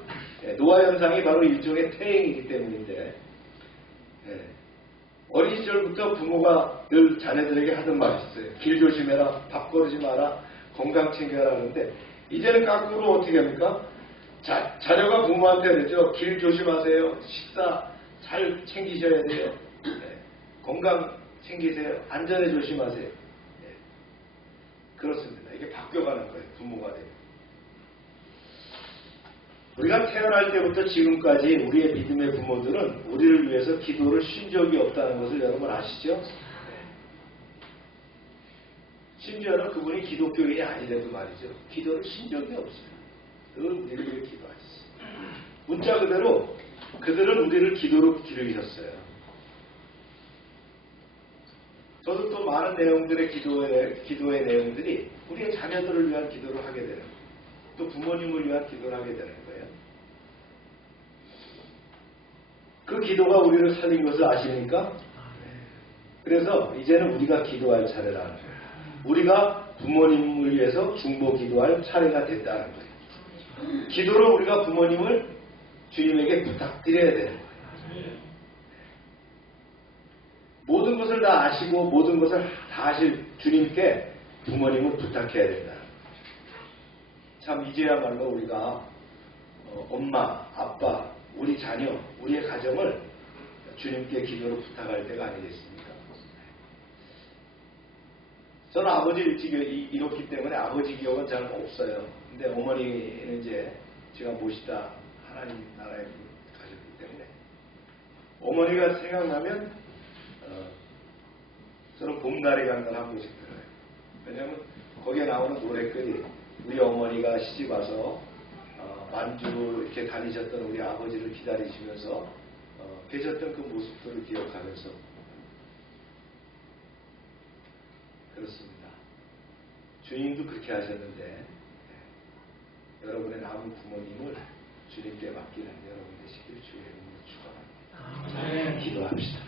노화 현상이 바로 일종의 퇴행이기 때문인데 어린 시절부터 부모가 늘 자녀들에게 하던 말이 있어요. 길 조심해라, 밥 거르지 마라, 건강 챙겨라 하는데 이제는 거꾸로 어떻게 합니까? 자녀가 부모한테 그랬죠. 길 조심하세요. 식사 잘 챙기셔야 돼요. 건강 챙기세요. 안전에 조심하세요. 그렇습니다. 이게 바뀌어가는 거예요. 부모가 돼요. 우리가 태어날 때부터 지금까지 우리의 믿음의 부모들은 우리를 위해서 기도를 쉰 적이 없다는 것을 여러분 아시죠? 심지어는 그분이 기독교인이 아니래도 말이죠. 기도를 쉰 적이 없어요. 늘 우리를 위해 기도하셨어요. 문자 그대로 그들은 우리를 기도로 기르셨어요. 저도 또 많은 내용들의 기도의 내용들이 우리의 자녀들을 위한 기도를 하게 되는 거예요. 또 부모님을 위한 기도를 하게 되는 거예요. 그 기도가 우리를 살린 것을 아십니까? 그래서 이제는 우리가 기도할 차례라는 거예요. 우리가 부모님을 위해서 중보 기도할 차례가 됐다는 거예요. 기도로 우리가 부모님을 주님에게 부탁드려야 되는 거예요. 모든 것을 다 아시고 모든 것을 다 아실 주님께 부모님을 부탁해야 된다. 참 이제야말로 우리가 엄마, 아빠, 우리 자녀, 우리의 가정을 주님께 기도로 부탁할 때가 아니겠습니까? 저는 아버지 일찍 잃었기 때문에 아버지 기억은 잘 없어요. 근데 어머니는 이제 제가 모시다 하나님 나라에 가셨기 때문에 어머니가 생각나면 저는 봄날이 간 걸 한 번씩 들어요. 왜냐하면 거기에 나오는 노래들이 우리 어머니가 시집와서 만주로 이렇게 다니셨던 우리 아버지를 기다리시면서 계셨던 그 모습들을 기억하면서 그렇습니다. 주님도 그렇게 하셨는데 여러분의 남은 부모님을 주님께 맡기는 여러분 되시길 주의 이름으로 축원합니다. 기도합시다.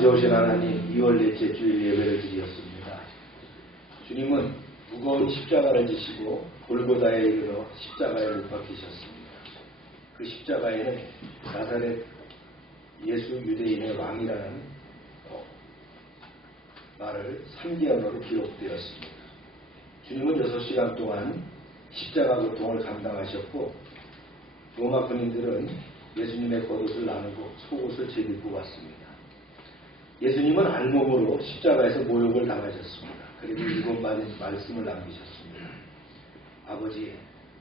좋으신 하나님, 2월 넷째 주일 예배를 드렸습니다. 주님은 무거운 십자가를 지시고 골고다에 이르러 십자가에 못 박히셨습니다. 그 십자가에는 나사렛 예수 유대인의 왕이라는 말을 3개 언어로 기록되었습니다. 주님은 6시간 동안 십자가 고통을 감당하셨고 로마 군인들은 예수님의 겉옷을 나누고 속옷을 제비고 왔습니다. 예수님은 알몸으로 십자가에서 모욕을 당하셨습니다. 그리고 일곱 말씀을 남기셨습니다. 아버지,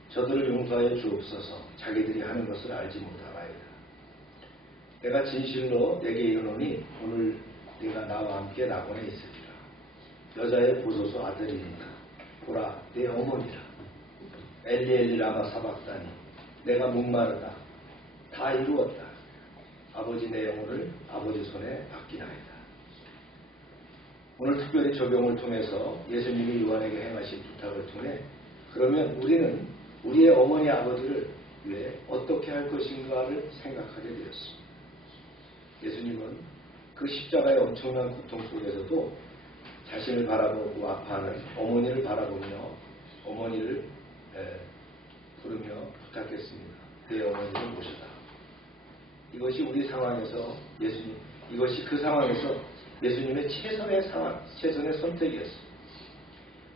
저들을 용서하여 주옵소서. 자기들이 하는 것을 알지 못하나이다. 내가 진실로 내게 이르노니 오늘 네가 나와 함께 낙원에 있으리라. 여자의 보소서 아들이니까 보라 내 어머니라. 엘리 엘리 라마 사박다니 내가 목마르다. 다 이루었다. 아버지 내 영혼을 아버지 손에 맡기나이다. 오늘 특별히 적용을 통해서 예수님이 요한에게 행하신 부탁을 통해 그러면 우리는 우리의 어머니 아버지를 위해 어떻게 할 것인가를 생각하게 되었습니다. 예수님은 그 십자가의 엄청난 고통 속에서도 자신을 바라보고 아파하는 어머니를 바라보며 어머니를 부르며 부탁했습니다. 내 어머니를 모셔다. 이것이 우리 상황에서 이것이 그 상황에서 예수님의 최선의 선택이었습니다.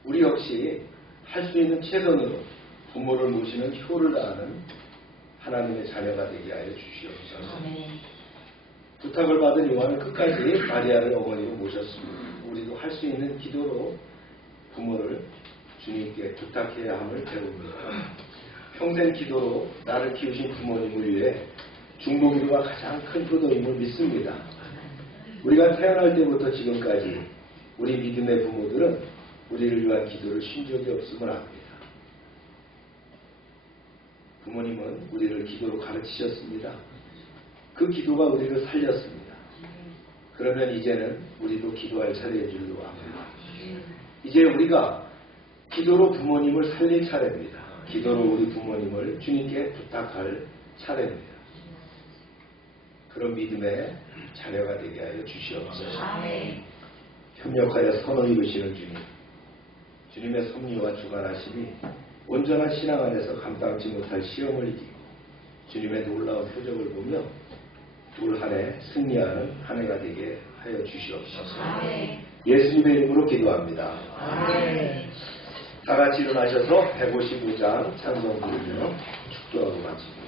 우리 역시 할 수 있는 최선으로 부모를 모시는 효를 다하는 하나님의 자녀가 되게 하여 주시옵소서. 부탁을 받은 요한은 끝까지 마리아를 어머니로 모셨습니다. 우리도 할 수 있는 기도로 부모를 주님께 부탁해야 함을 배웁니다. 평생 기도로 나를 키우신 부모님을 위해 중보기도가 가장 큰 효도임을 믿습니다. 우리가 태어날 때부터 지금까지 우리 믿음의 부모들은 우리를 위한 기도를 쉰 적이 없음을 압니다. 부모님은 우리를 기도로 가르치셨습니다. 그 기도가 우리를 살렸습니다. 그러면 이제는 우리도 기도할 차례인 줄로 압니다. 이제 우리가 기도로 부모님을 살릴 차례입니다. 기도로 우리 부모님을 주님께 부탁할 차례입니다. 그런 믿음의 자녀가 되게 하여 주시옵소서. 협력하여 선을 이루시는 주님, 주님의 섭리와 주관하심이 온전한 신앙 안에서 감당치 못할 시험을 이기고 주님의 놀라운 표적을 보며 올 한 해 승리하는 한 해가 되게 하여 주시옵소서. 예수님의 이름으로 기도합니다. 다 같이 일어나셔서 155장 찬송 부르며 축도하고 마칩니다.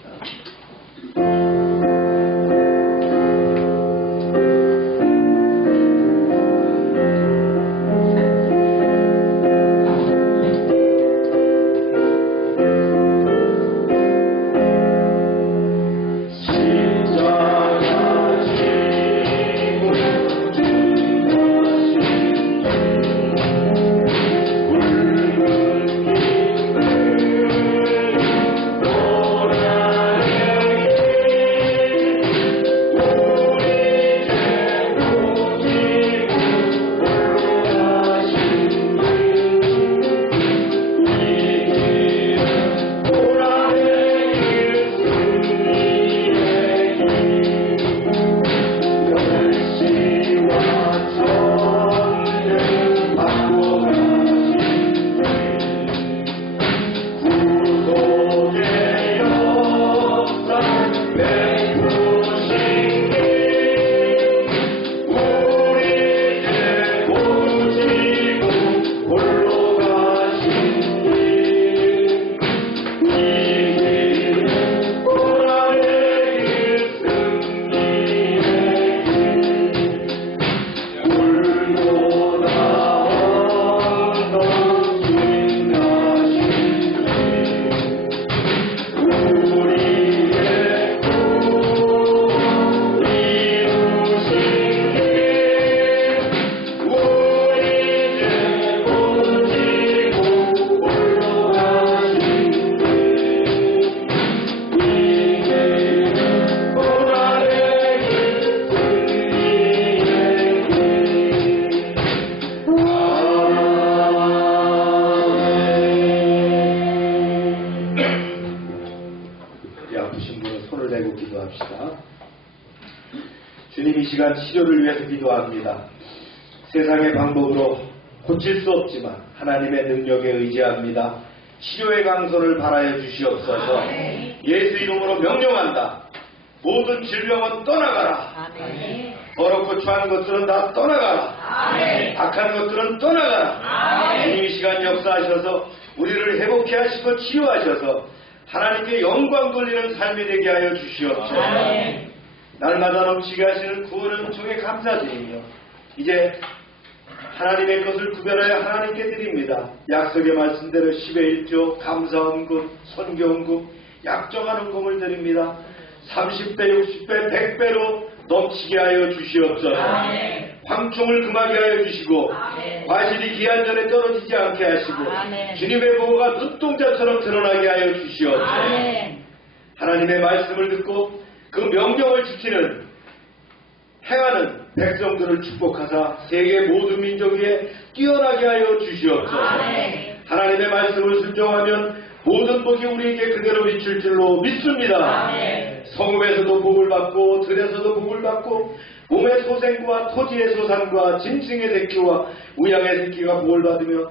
주님 이 시간 치료를 위해서 기도합니다. 세상의 방법으로 고칠 수 없지만 하나님의 능력에 의지합니다. 치료의 강선을 바라여 주시옵소서. 예수 이름으로 명령한다. 모든 질병은 떠나가라. 더럽고 추한 것들은 다 떠나가라. 악한 것들은 떠나가라. 주님 이 시간 역사하셔서 우리를 회복해 하시고 치유하셔서 하나님께 영광 돌리는 삶이 되게 하여 주시옵소서. 날마다 넘치게 하시는 구원의 은총에 감사드리며 이제 하나님의 것을 구별하여 하나님께 드립니다. 약속의 말씀대로 10의 1조 감사헌금, 선교헌금, 약정한 헌금을 드립니다. 30배, 60배, 100배로 넘치게 하여 주시옵소서. 황충을 금하게 하여 주시고 과실이 기한 전에 떨어지지 않게 하시고 주님의 보호가 눈동자처럼 드러나게 하여 주시옵소서. 하나님의 말씀을 듣고 그 명령을 지키는 행하는 백성들을 축복하사 세계 모든 민족 위에 뛰어나게 하여 주시옵소서. 하나님의 말씀을 순종하면 모든 복이 우리에게 그대로 비칠 줄로 믿습니다. 성읍에서도 복을 받고 들에서도 복을 받고 몸의 소생과 토지의 소산과 짐승의 새끼와 우양의 새끼가 복을 받으며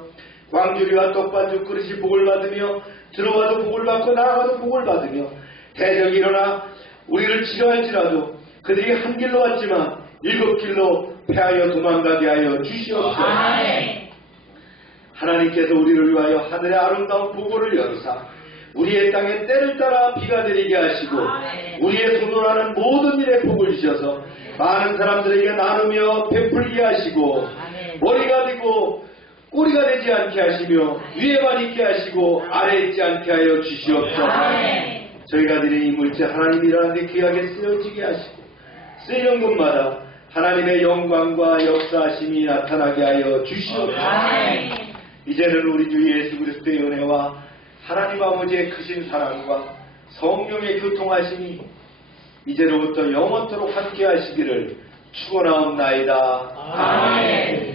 광주리와 떡반죽 그릇이 복을 받으며 들어와도 복을 받고 나아가도 복을 받으며 대적이 일어나 우리를 치료할지라도 그들이 한 길로 왔지만 7길로 패하여 도망가게 하여 주시옵소서. 하나님께서 우리를 위하여 하늘의 아름다운 보고를 열으사 우리의 땅에 때를 따라 비가 내리게 하시고 우리의 손으로 하는 모든 일에 복을 주셔서 많은 사람들에게 나누며 베풀게 하시고 머리가 되고 꼬리가 되지 않게 하시며 위에만 있게 하시고 아래에 있지 않게 하여 주시옵소서. 저희가 드린 이 물질 하나님이라는 데 귀하게 쓰여지게 하시고 쓰이는 곳마다 하나님의 영광과 역사하심이 나타나게 하여 주시옵소서. 이제는 우리 주 예수 그리스도의 은혜와 하나님 아버지의 크신 사랑과 성령의 교통하심이 이제로부터 영원토록 함께 하시기를 축원하옵나이다. 아멘.